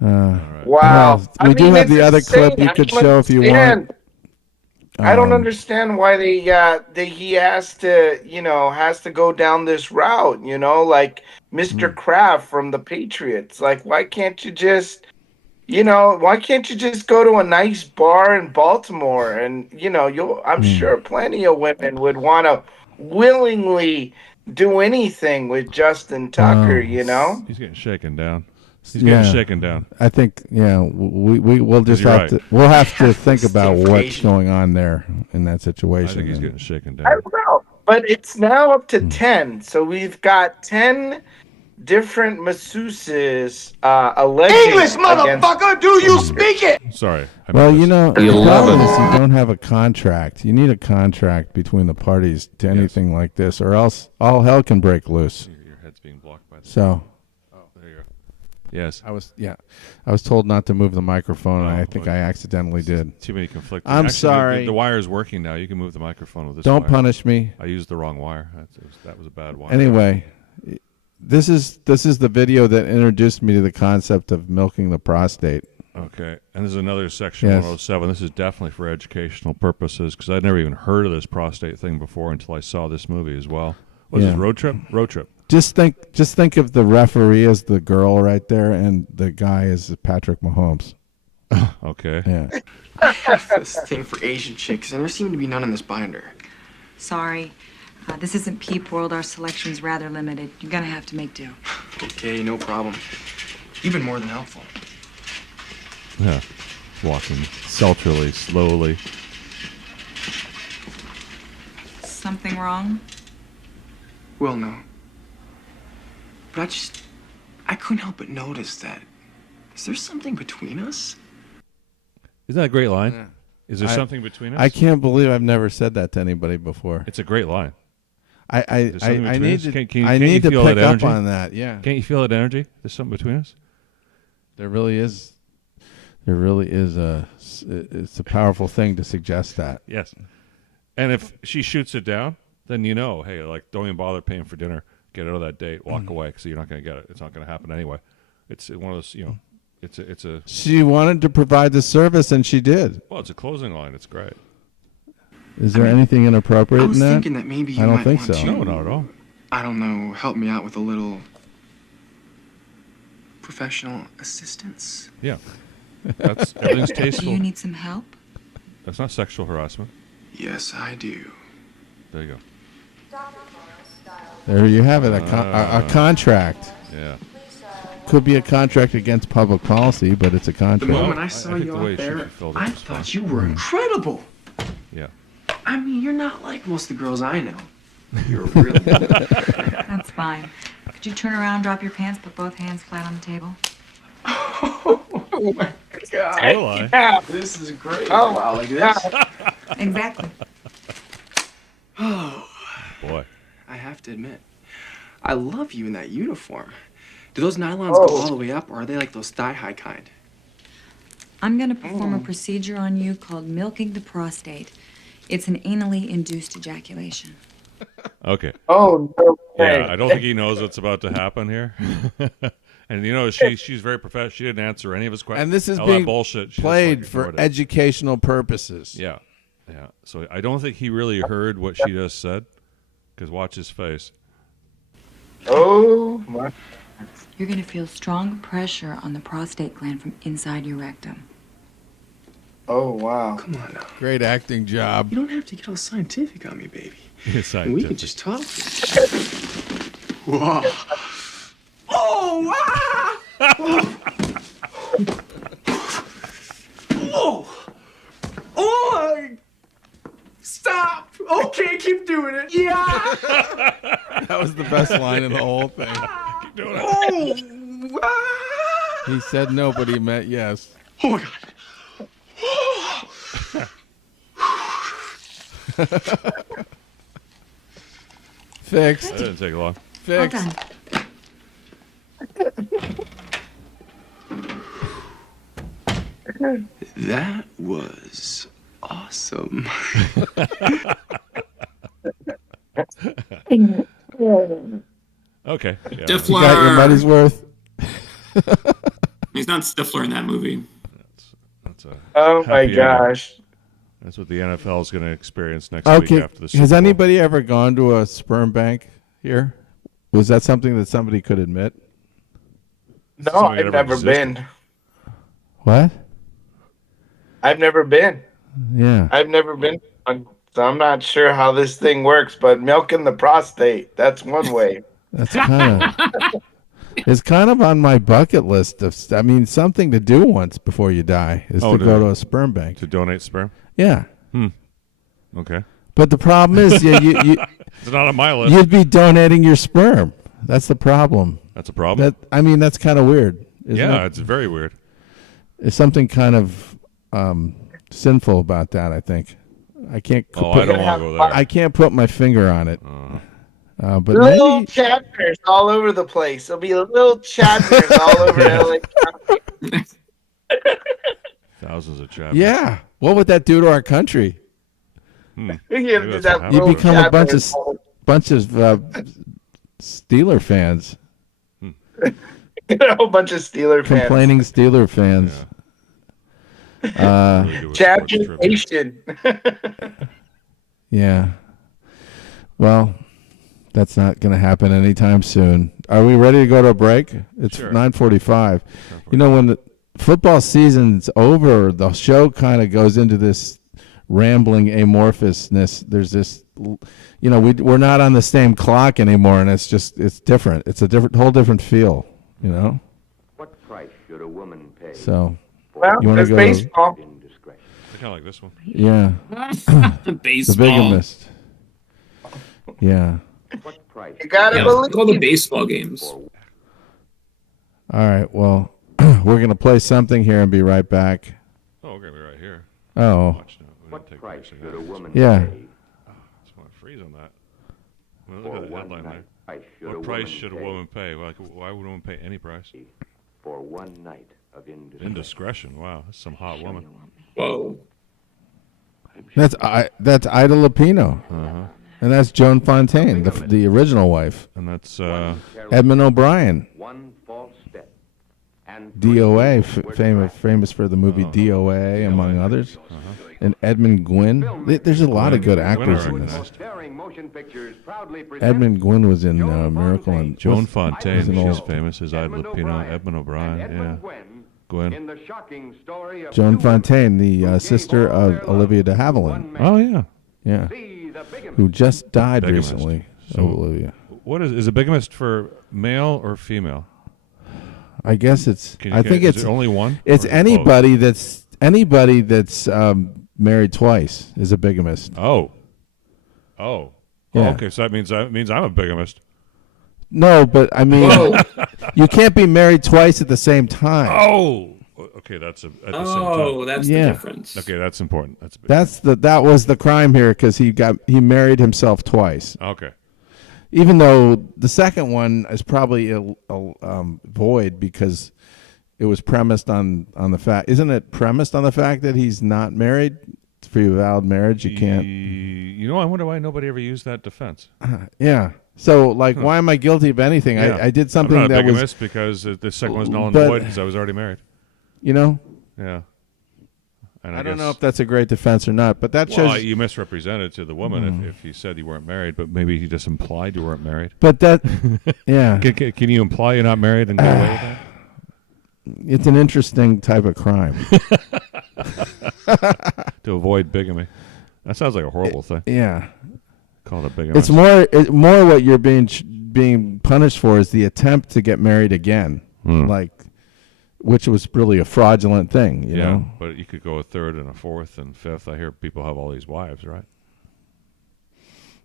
Wow. Well, we do have the other clip you could show if you want. I don't understand why he has to go down this route, like Mr. Kraft from the Patriots. Like, why can't you just go to a nice bar in Baltimore and, I'm sure plenty of women would want to willingly do anything with Justin Tucker, He's getting shaken down. He's getting shaken down. I think, we'll just You're have right. we'll have to think about what's going on there in that situation. I think he's getting shaken down. I don't know, but it's now up to 10. So we've got 10 different masseuses alleging English, motherfucker! Do you speak it? Sorry. Well, the problem is you don't have a contract. You need a contract between the parties to anything like this, or else all hell can break loose. Your head's being blocked by the... So, Oh, there you go. Yes. I was told not to move the microphone, and I think I accidentally did. Too many conflicting. I'm Actually, sorry. The wire is working now. You can move the microphone with this Don't wire. punish me. I used the wrong wire. That was a bad wire. Anyway, this is the video that introduced me to the concept of milking the prostate. Okay, and there's another section, Yes. 107. This is definitely for educational purposes because I'd never even heard of this prostate thing before until I saw this movie as well. What is this, Road Trip? Road Trip. Just think of the referee as the girl right there, and the guy is Patrick Mahomes. Okay. Yeah. I have this thing for Asian chicks, and there seem to be none in this binder. Sorry. This isn't Peep World. Our selection's rather limited. You're gonna have to make do. Okay, no problem. You've been more than helpful. Yeah. Walking sultrily, slowly. Something wrong? Well, no. But I couldn't help but notice that. Is there something between us? Isn't that a great line? Is there something between us? I can't believe I've never said that to anybody before. It's a great line. I need to Can pick you feel that up energy? on that. Yeah. Can't you feel that energy? There's something between us. There really is. There really is it's a powerful thing to suggest that. Yes. And if she shoots it down, then you know, hey, like, don't even bother paying for dinner. Get out of that date. Walk away because you're not going to get it. It's not going to happen anyway. It's one of those, it's a. She wanted to provide the service, and she did. Well, it's a closing line. It's great. Is there anything inappropriate I was in that? thinking that maybe you I don't might think want so. to. No, not at all. I don't know. Help me out with a little professional assistance. Yeah. Everything's tasteful. Do you need some help? That's not sexual harassment. Yes, I do. There you go. There you have it, a contract. Yeah. Could be a contract against public policy, but it's a The contract. moment I saw you out there, I thought you were incredible. Yeah. I mean, you're not like most of the girls I know. You're really good. That's fine. Could you turn around, drop your pants, put both hands flat on the table? Oh my God. Will I? Yeah, this is great. Oh, wow, like this. Exactly. Oh, boy. I have to admit, I love you in that uniform. Do those nylons go all the way up, or are they like those thigh-high kind? I'm going to perform a procedure on you called milking the prostate. It's an anally induced ejaculation. Okay. Oh, no way. Yeah, I don't think he knows what's about to happen here. And she's very professional. She didn't answer any of his questions. And this is all being that bullshit. She played just, for ignored it. educational purposes. Yeah, yeah. So I don't think he really heard what she just said. Because watch his face. Oh my! You're going to feel strong pressure on the prostate gland from inside your rectum. Oh wow! Come on now. Great acting job. You don't have to get all scientific on me, baby. It's We can just talk. Whoa. Oh! Ah! Oh! Oh! Stop! Okay, keep doing it. Yeah! That was the best line in the whole thing. Keep doing it. Oh! Ah! He said no, but he meant yes. Oh my God. Fixed. That didn't take long. Fixed. Well done. That was awesome. Okay. Yeah. Stifler. You got your money's worth. He's not Stifler in that movie. That's a Oh my happy gosh! ending. That's what the NFL is going to experience next week Okay. after the Super Has Bowl. anybody ever gone to a sperm bank here? Was that something that somebody could admit? No, Something I've that never existed. been. What? I've never been. Yeah. I've never been. So I'm not sure how this thing works, but milking the prostate—that's one way. That's kind of. It's kind of on my bucket list of. I mean, something to do once before you die is to go to a sperm bank. To donate sperm? Yeah. Okay. But the problem is, you It's not on my list. you'd be donating your sperm. That's the problem. That's a problem? That's kind of weird. Isn't Yeah, it? it's very weird. There's something kind of sinful about that, I think. I can't. Oh, I don't want to go there. I can't put my finger on it. But little maybe chapters all over the place. There'll be little chapters all over LA County. Thousands of chapters. yeah. What would that do to our country? You become a bunch of Steeler fans. A whole bunch of Steeler fans. Complaining Steeler fans. Chapter Nation. Yeah. Well, that's not going to happen anytime soon. Are we ready to go to a break? It's 9:45. You know, when the football season's over, the show kind of goes into this rambling amorphousness. There's this, you know, we're not on the same clock anymore, and it's different. It's a whole different feel, you know. What price should a woman pay? So, well, you want to go baseball. I kind of like this one. Yeah. Baseball. The Bigamist. Yeah. What price? You gotta believe all the baseball games. All right. Well, we're gonna play something here and be right back. Oh, we're gonna be right here. Oh. What price should a woman Yeah. pay? Just want to freeze on that. Well, look at the headline there. What price should a woman pay? Like, why would a woman pay any price? For one night of indiscretion. Indiscretion. Wow, that's some hot woman. Whoa. That's Ida Lupino, and that's Joan Fontaine, the original wife, and that's Edmund O'Brien. One false step. And DOA, famous for the movie DOA, among others, and Edmund Gwynn. There's a lot of good actors in this. Edmund Gwynn was in Miracle on Joan Fontaine. She's famous as Ida Lupino. Edmund O'Brien. Yeah. Gwynn. Joan Fontaine, the sister of Olivia de Havilland. Oh yeah, yeah, who just died bigamist. Recently. So Olivia. What is a bigamist for male or female? I guess it's. I think it's only one. It's anybody that's married twice is a bigamist. Oh. Yeah. Okay, so that means I'm a bigamist. No, but I mean, you can't be married twice at the same time. Oh, okay, that's at the same time. That's the difference. Okay, that's important. That was the crime here because he married himself twice. Okay. Even though the second one is probably void because it was premised on the fact. Isn't it premised on the fact that he's not married? For your valid marriage, you can't. You know, I wonder why nobody ever used that defense. Yeah. So, why am I guilty of anything? Yeah. I did something I'm not that a bigamist was because the second was null and void because I was already married. You know. Yeah. And I don't know if that's a great defense or not, but that shows you misrepresented to the woman if you said you weren't married, but maybe he just implied you weren't married. But that, yeah. Can you imply you're not married and get away with that? It's an interesting type of crime. To avoid bigamy. That sounds like a horrible thing. Yeah. Call it a bigamy. It's more what you're being punished for is the attempt to get married again, which was really a fraudulent thing, you know? But you could go a third and a fourth and fifth. I hear people have all these wives, right?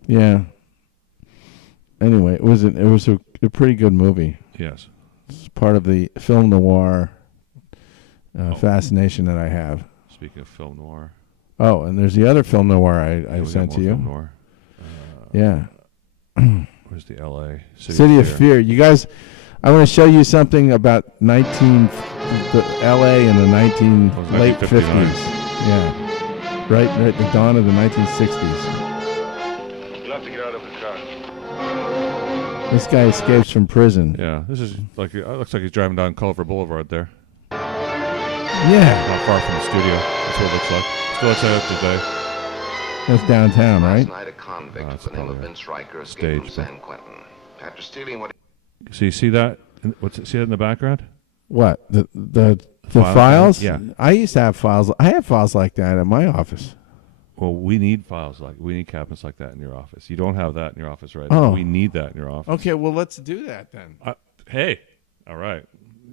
Yeah. Anyway, it was a pretty good movie. Yes. It's part of the film noir fascination that I have. Speaking of film noir. Oh, and there's the other film noir I sent to you. Film noir. Yeah. Where's the L.A. City of Fear? You guys, I want to show you something about the L.A. in the late 50s. Yeah. Right at the dawn of the 1960s. You'll have to get out of the car. This guy escapes from prison. Yeah, this is like it looks like he's driving down Culver Boulevard there. Yeah. Not far from the studio. That's what it looks like. Still looks like it today. That's downtown, right? Last night, a convict with the name of Vince Riker escaped from San Quentin. After stealing what So you see that? See that in the background? What? The files? Yeah. I used to have files. I have files like that at my office. Well, we need cabinets like that in your office. You don't have that in your office right now. We need that in your office. Okay, well, let's do that then. Hey, all right.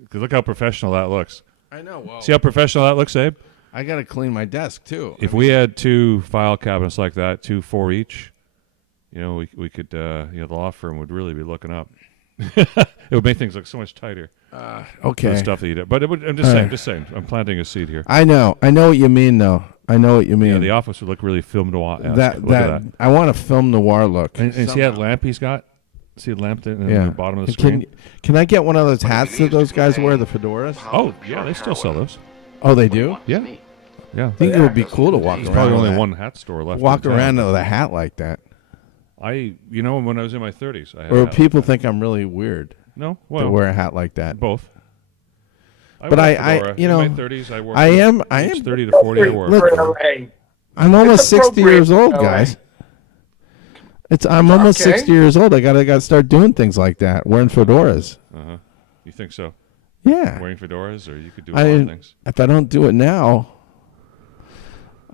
Because look how professional that looks. I know. Whoa. See how professional that looks, Abe? I got to clean my desk, too. If we had 2 file cabinets like that, 2 for each, we could, the law firm would really be looking up. It would make things look so much tighter. Okay. The stuff that you do. But I'm just saying. I'm planting a seed here. I know what you mean, though. I know what you mean. Yeah, the office would look really film noir. That I want a film noir look. And see that lamp he's got? See a lamp in the bottom of the And screen? Can I get one of those hats that those guys wear, the fedoras? Oh, yeah, they still sell those. Oh, they do? Yeah. Yeah. I think it would be cool to walk There's around. probably with only that. one hat store left. Walk in town. around with a hat like that. When I was in my 30s, I had Or a hat people like that. think I'm really weird. No, to well, wear a hat like that. Both. But wore a I fedora. you know, in my 30s, I wore. I am 30 to 40. I wore. a Look, fedora. I'm almost 60 years old, appropriate. guys. I'm almost Okay. 60 years old. I gotta start doing things like that, wearing fedoras. Uh-huh. You think so? Yeah. Wearing fedoras, or you could do a lot of things. If I don't do it now,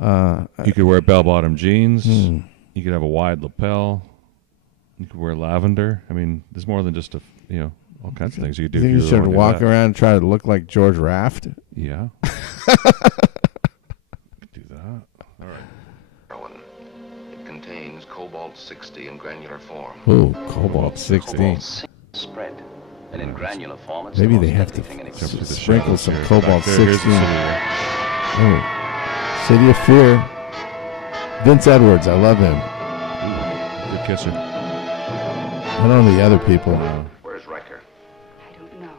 You could wear bell-bottom jeans. Hmm. You could have a wide lapel. You could wear lavender. I mean, there's more than just all kinds of things you could do. you think if you really should wanna do walk that. around and try to look like George Raft? Yeah. Do that. All right. Heroin. It contains cobalt-60 in granular form. Ooh, cobalt 60. Spread. And in granular form, it's Maybe the they most have to deadly thing in sprinkle existence. some Here, cobalt back there, here's 60. the city here. Oh, City of Fear. Vince Edwards, I love him. Good kisser. I don't know the other people. Where's Riker? I don't know.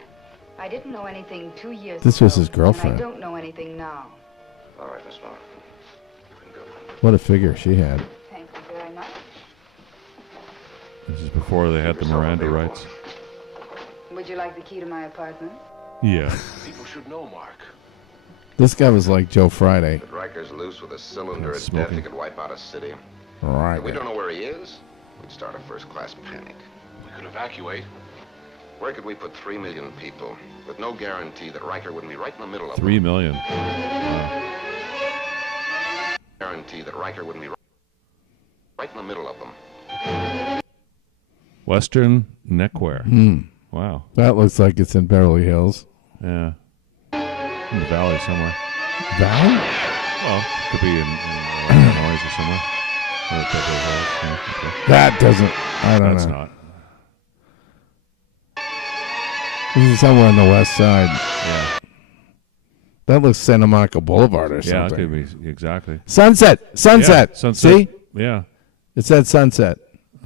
I didn't know anything 2 years This ago. was his And girlfriend. I don't know anything now. All right, Miss Nora. What a figure she had. Thank you very much. This is before they had the Miranda rights. Would you like the key to my apartment? Yeah. People should know, Mark. This guy was like Joe Friday. If Riker's loose with a cylinder That's of death, he smoking. could wipe out a city. Right. If we don't know where he is, we'd start a first-class panic. We could evacuate. Where could we put 3 million people with no guarantee that Riker wouldn't be right in the middle of 3 million. them? Guarantee that Riker wouldn't be right in the middle of them. Western neckwear. Hmm. Wow. That looks like it's in Beverly Hills. Yeah. In the valley somewhere. Valley? Well, could be in Illinois or somewhere. Or Beverly Hills. Yeah, okay. That doesn't. I don't That's know. not. This is somewhere on the west side. Yeah. That looks Santa Monica Boulevard or Yeah, it something. could be exactly. Sunset. Yeah, sunset. See? Yeah. It said Sunset.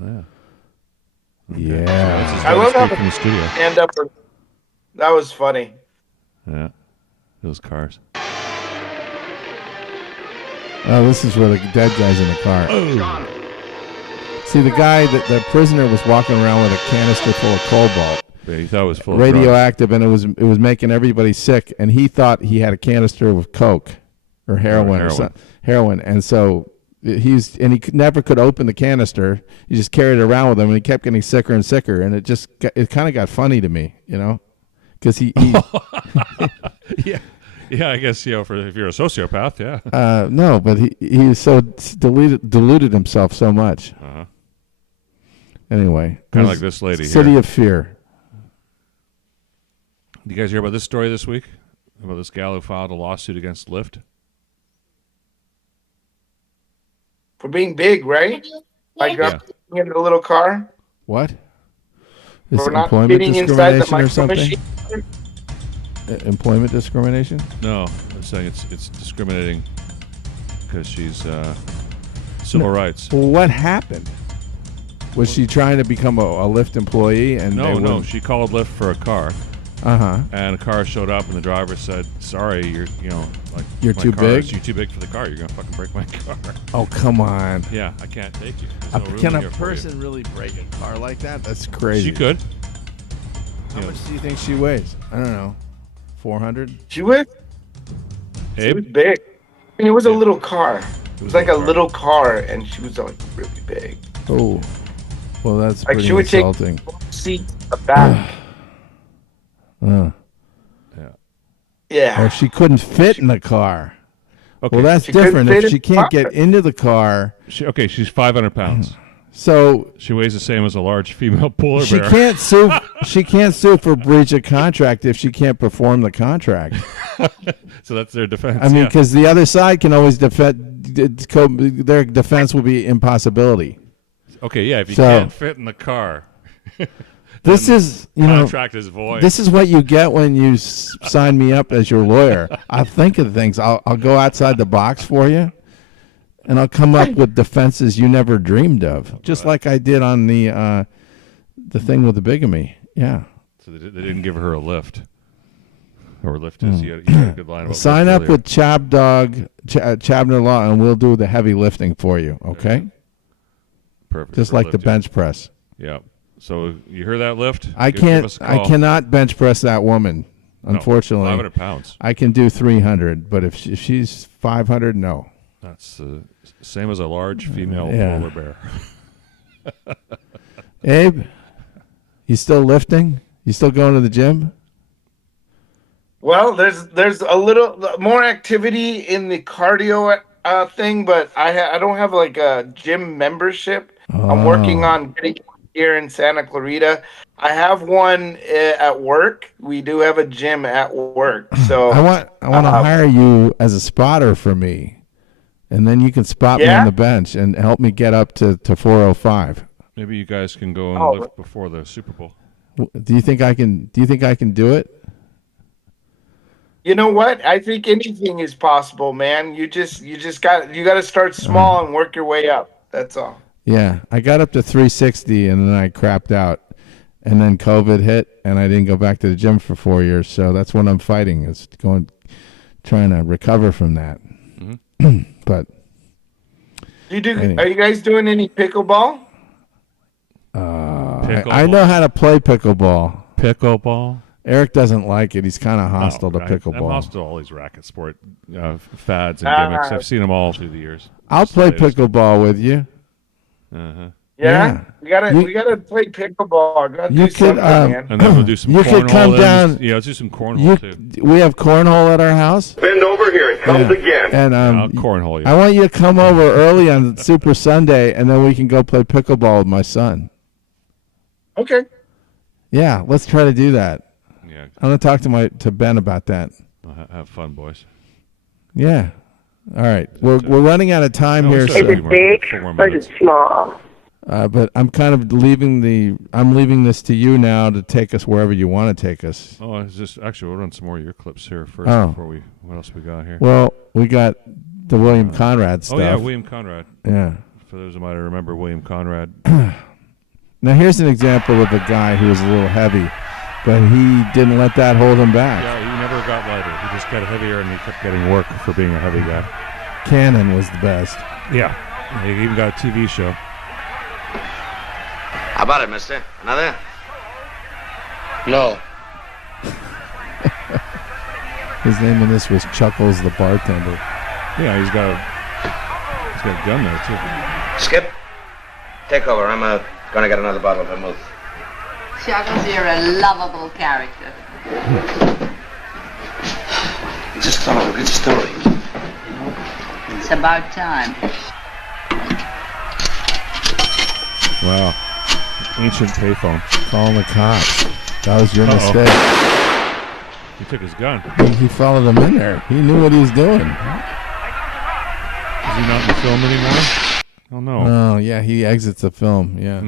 Yeah. Yeah. I love how from the studio. Stand up. That was funny. Yeah. Those cars. Oh, this is where the dead guy's in the car. Oh. See, the guy, the prisoner was walking around with a canister full of cobalt. Yeah, he thought it was full of radioactive, and it was making everybody sick. And he thought he had a canister with coke or heroin or heroin, and so he never could open the canister. He just carried it around with him, and he kept getting sicker and sicker. And it kind of got funny to me, because he Yeah. Yeah, I guess, if you're a sociopath, yeah. no, but he was so deluded himself so much. Uh-huh. Anyway, Kind of like this lady City here. of Fear. You guys hear about this story this week? About this gal who filed a lawsuit against Lyft? For being big, right? Like in the little car. What? Is For not employment fitting inside the discrimination or micro something? machine. Employment discrimination? No, I'm saying it's discriminating because she's civil rights. Well, what happened? Was she trying to become a Lyft employee? And No, she called Lyft for a car. Uh-huh. And a car showed up, and the driver said, "Sorry, you're You're too big? You're too big for the car. You're gonna fucking break my car." Oh, come on. Yeah, I can't take you. There's no room Can in a here for you. person really break a car like that? That's crazy. She could. How much do you think she weighs? I don't know. 400? She was big. I mean, it was a little car. It was like a little car, and she was like really big. Oh. Well, that's Like pretty she would insulting. take seat back. Yeah. Yeah. Or she couldn't fit in the car. Okay. Well, that's She couldn't different. fit If in she the can't car. get into the car. She's 500 pounds. So she weighs the same as a large female polar She bear. can't sue. She can't sue for breach of contract if she can't perform the contract. So that's their defense. I mean, yeah. because the other side can always defend. Their defense will be impossibility. Okay, yeah. If you So- can't fit in the car, This then is contract is void. This is what you get when you sign me up as your lawyer. I'll think of things. I'll go outside the box for you, and I'll come up with defenses you never dreamed of. Just like I did on the The thing with the bigamy, yeah. So they didn't give her a lift. Or lift is, you had a good line about Sign lift up earlier. with ChabDog, Chabner Law, and we'll do the heavy lifting for you, okay? Perfect. Just for like the lifting. bench press. Yeah. So you hear that lift? I Give us a I call. cannot bench press that woman, unfortunately. 500 pounds. I can do 300, but if she's 500, no. That's the same as a large female Yeah. polar bear. Abe, you still lifting? You still going to the gym? Well, there's a little more activity in the cardio thing, but I don't have like a gym membership. I'm working on getting here in Santa Clarita. I have one at work. We do have a gym at work. So I want to hire you as a spotter for me, and then you can spot me on the bench and help me get up to 405. Maybe you guys can go and lift before the Super Bowl. Do you think I can? Do you think I can do it? you know what? I think anything is possible, man. You got to start small and work your way up. That's all. Yeah, I got up to 360 and then I crapped out, and then COVID hit and I didn't go back to the gym for 4 years. So that's what I'm fighting, is trying to recover from that. Mm-hmm. But anyway. Are you guys doing any pickleball? I know how to play pickleball. Pickleball? Eric doesn't like it. He's kind of hostile to pickleball. I'm hostile to all these racket sport fads and gimmicks. I've seen them all through the years. I'll play pickleball with you. Uh-huh. Yeah. We gotta play pickleball. You could, man. And then we'll do some you cornhole. could come down. Yeah, let's do some cornhole too. We have cornhole at our house. Bend over here and count again. And I'll cornhole you. I want you to come over early on Super Sunday, and then we can go play pickleball with my son. Okay. Yeah, let's try to do that. Yeah. I'm gonna talk to Ben about that. Well, have fun, boys. Yeah. All right. We're running out of time here. Is it big or is it small? But I'm kind of leaving this to you now to take us wherever you want to take us. Oh, it's just actually we'll run some more of your clips here first before what else we got here? Well, we got the William Conrad stuff. Oh yeah, William Conrad. Yeah. For those who might remember William Conrad. Now here's an example of a guy who was a little heavy, but he didn't let that hold him back. Yeah, he never got lighter. He just got heavier, and he kept getting work for being a heavy guy. Cannon was the best. Yeah. He even got a TV show. How about it, mister? Another? No. His name in this was Chuckles the bartender. Yeah, he's got a gun there too. Skip, take over. I'm gonna get another bottle of vermouth. Chuckles, you're a lovable character. Just tell a good story. It's about time. Wow. Ancient payphone. Calling the cops. That was your mistake. He took his gun. He followed him in there. He knew what he was doing. Is he not in the film anymore? Oh no. Oh yeah, he exits the film. Yeah.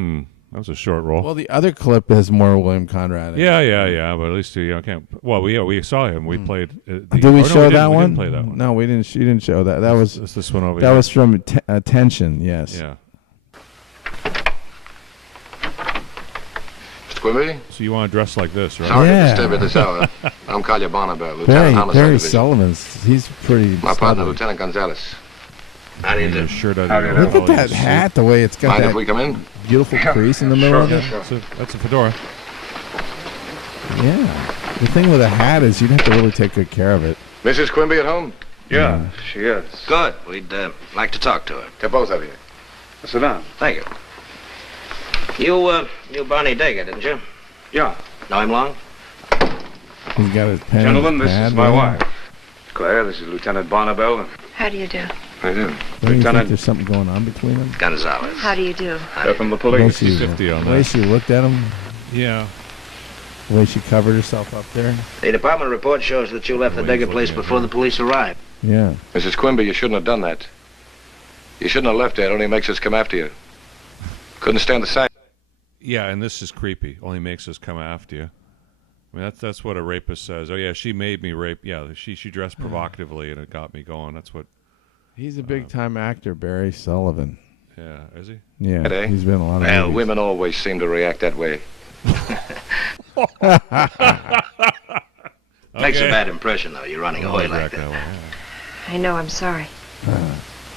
That was a short roll. Well, the other clip has more William Conrad in it. Yeah. But at least can't. Well, we saw him. We played. Did we show that one? We didn't play that one. No, we didn't. You didn't show that. That was this one over that here. was from Attention. Yes. Yeah. Quimby? So you want to dress like this, right? Sorry to disturb you this hour. I'm Collier Barnabell, Lieutenant Homicide Barry Division. Sullivan's. He's pretty. My partner, stubborn. Lieutenant Gonzalez. How do you do? Shirt Look at that hat, the way it's got Mind that if we come in? beautiful crease in the middle of it. That's a fedora. Yeah. The thing with a hat is you'd have to really take good care of it. Mrs. Quimby at home? Yeah, she is. Good. We'd like to talk to her. To both of you. Sit down. Thank you. You Barney Dager, didn't you? Yeah. Know him long? He's got his pen. Gentlemen, this pad is my with him. wife. Claire, this is Lieutenant Barnabell. How do you do? I do. Don't you think Lieutenant there's something going on between them? Gonzalez. How do you do? They're from the The way police. she, 50 on the way that. she looked at him, Yeah. the way she covered herself up there. The department report shows that you left the Dager place before the police arrived. Yeah. Mrs. Quimby, you shouldn't have done that. You shouldn't have left there. It only makes us come after you. Couldn't stand the sight. Yeah, and this is creepy. Only makes us come after you. I mean, that's what a rapist says. Oh yeah, she made me rape. Yeah, she dressed provocatively and it got me going. That's what. He's a big time actor, Barry Sullivan. Yeah, is he? Yeah, Eh? he's been in a lot of Well, movies. women always seem to react that way. Makes a Okay. bad impression, though. You're running away like that. I know, I'm sorry.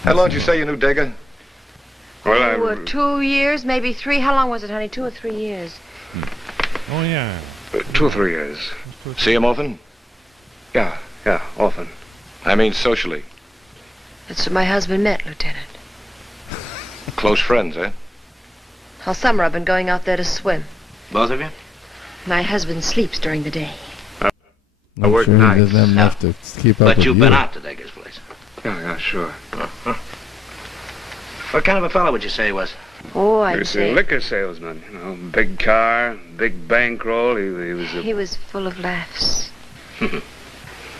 How long did you say you knew Digger? Well, 2 years, maybe 3. How long was it, honey? 2 or 3 years. Oh, yeah. 2 or 3 years. See him often? Yeah, often. I mean socially. That's where my husband met, Lieutenant. Close friends, eh? All summer I've been going out there to swim. Both of you? My husband sleeps during the day. I'm work sure he nights. doesn't have enough to keep up But with you've you. been out to Digger's place. Yeah, sure. What kind of a fellow would you say he was? Oh, He I'd was a say liquor salesman, you know, big car, big bankroll. He was he was full of laughs.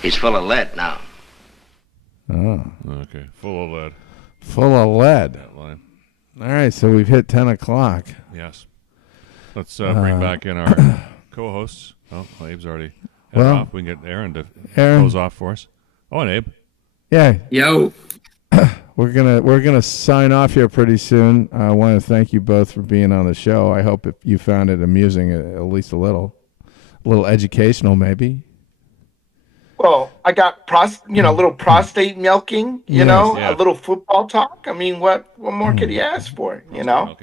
He's full of lead now. Oh. Okay, full of lead. Full of lead. That line. All right, so we've hit 10 o'clock. Yes. Let's bring back in our co-hosts. Oh, Abe's already headed Well, off. We can get Aaron to Aaron. close off for us. Oh, and Abe. Yeah. Yo. We're gonna sign off here pretty soon. I want to thank you both for being on the show. I hope if you found it amusing, at least a little educational, maybe. Well, I got a little prostate milking, Yes. Yeah. a little football talk. I mean, what more could he ask for, Yeah,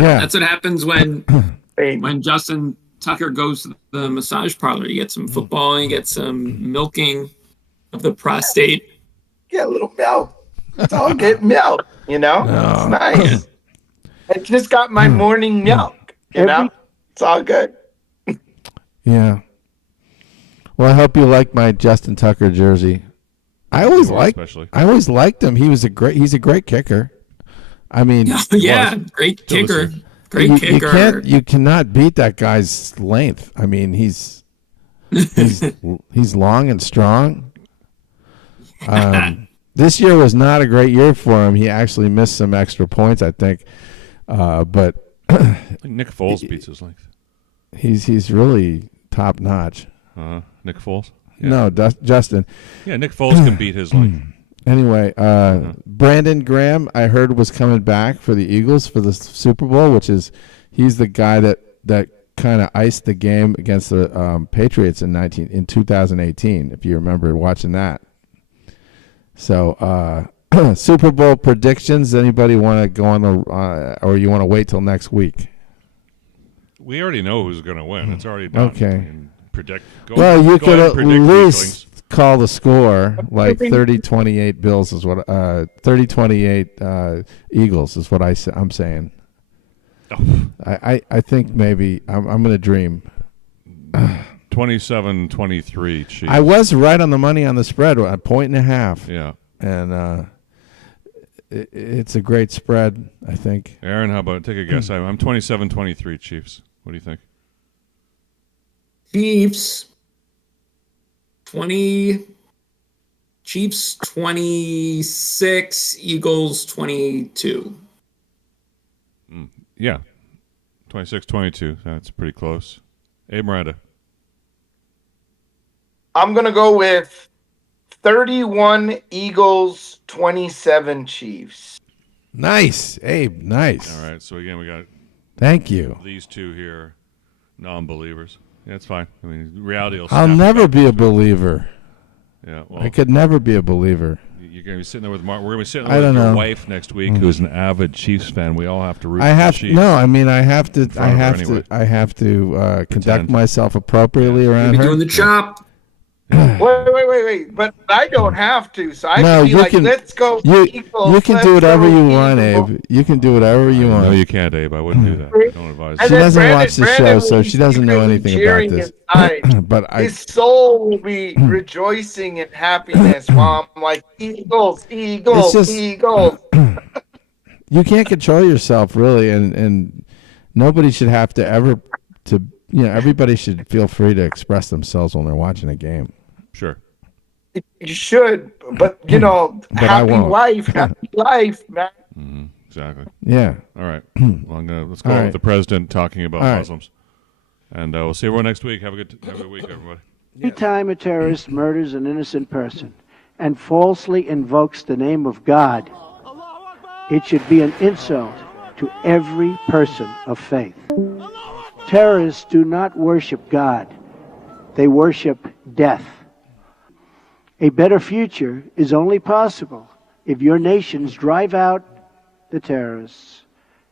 that's what happens when Baby. Justin Tucker goes to the massage parlor. You get some football, you get some milking of the prostate. Get a little milk. It's all get milk, It's nice. I just got my morning milk, It's all good. Yeah. Well, I hope you like my Justin Tucker jersey. I always liked him. He's a great kicker. I mean, Yeah, great kicker. Great kicker. You cannot beat that guy's length. I mean, he's long and strong. This year was not a great year for him. He actually missed some extra points, I think. But I think Nick Foles beats his length. He's really top notch. Nick Foles? Yeah. No, Justin. Yeah, Nick Foles can beat his length. Anyway, Brandon Graham, I heard, was coming back for the Eagles for the Super Bowl, he's the guy that kind of iced the game against the Patriots in 2018, if you remember watching that. So, Super Bowl predictions. Anybody want to go on or you want to wait till next week? We already know who's going to win. It's already done. Okay. You could at least call the score, like 30-28 Bills is what 30-28 Eagles is what I'm saying. Oh. I think maybe I'm going to dream. 27-23 Chiefs. I was right on the money on the spread, a 1.5. Yeah. And it's a great spread, I think. Aaron, how about take a guess? I'm 27-23 Chiefs. What do you think? Chiefs 20, Chiefs 26, Eagles 22. Yeah, 26-22. That's pretty close. Abe Miranda. I'm going to go with 31 Eagles, 27 Chiefs. Nice, Abe. Nice. All right. So again, we got. Thank you. These two here, non-believers. Yeah, it's fine. I mean, reality will. I'll never be a believer. Yeah, well, I could never be a believer. You're going to be sitting there with Mark. We're going to be sitting there with your wife next week, who's an avid Chiefs fan. We all have to root for the Chiefs. No, I mean, I have to conduct myself appropriately around her. Doing the chop. Wait. But I don't have to, so I can be like, let's go Eagles. You can do whatever you want, Abe. You can do whatever you want. No, you can't, Abe. I wouldn't do that. Don't advise. She doesn't watch the show, so she doesn't know anything about this. But his soul will be rejoicing in happiness while I'm like, Eagles. You can't control yourself, really, and nobody should have to ever everybody should feel free to express themselves when they're watching a game. Sure. You should, but happy life, man. Mm-hmm. Exactly. Yeah. All right. Well, let's go with the president talking about Muslims, and we'll see everyone next week. Have a good week, everybody. Anytime a terrorist murders an innocent person and falsely invokes the name of God, It should be an insult to every person of faith. Terrorists do not worship God. They worship death. A better future is only possible if your nations drive out the terrorists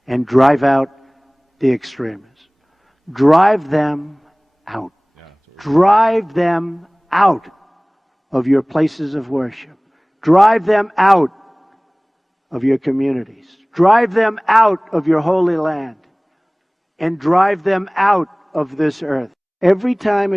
and drive out the extremists. Drive them out. Drive them out of your places of worship. Drive them out of your communities. Drive them out of your holy land. And drive them out of this earth. Every time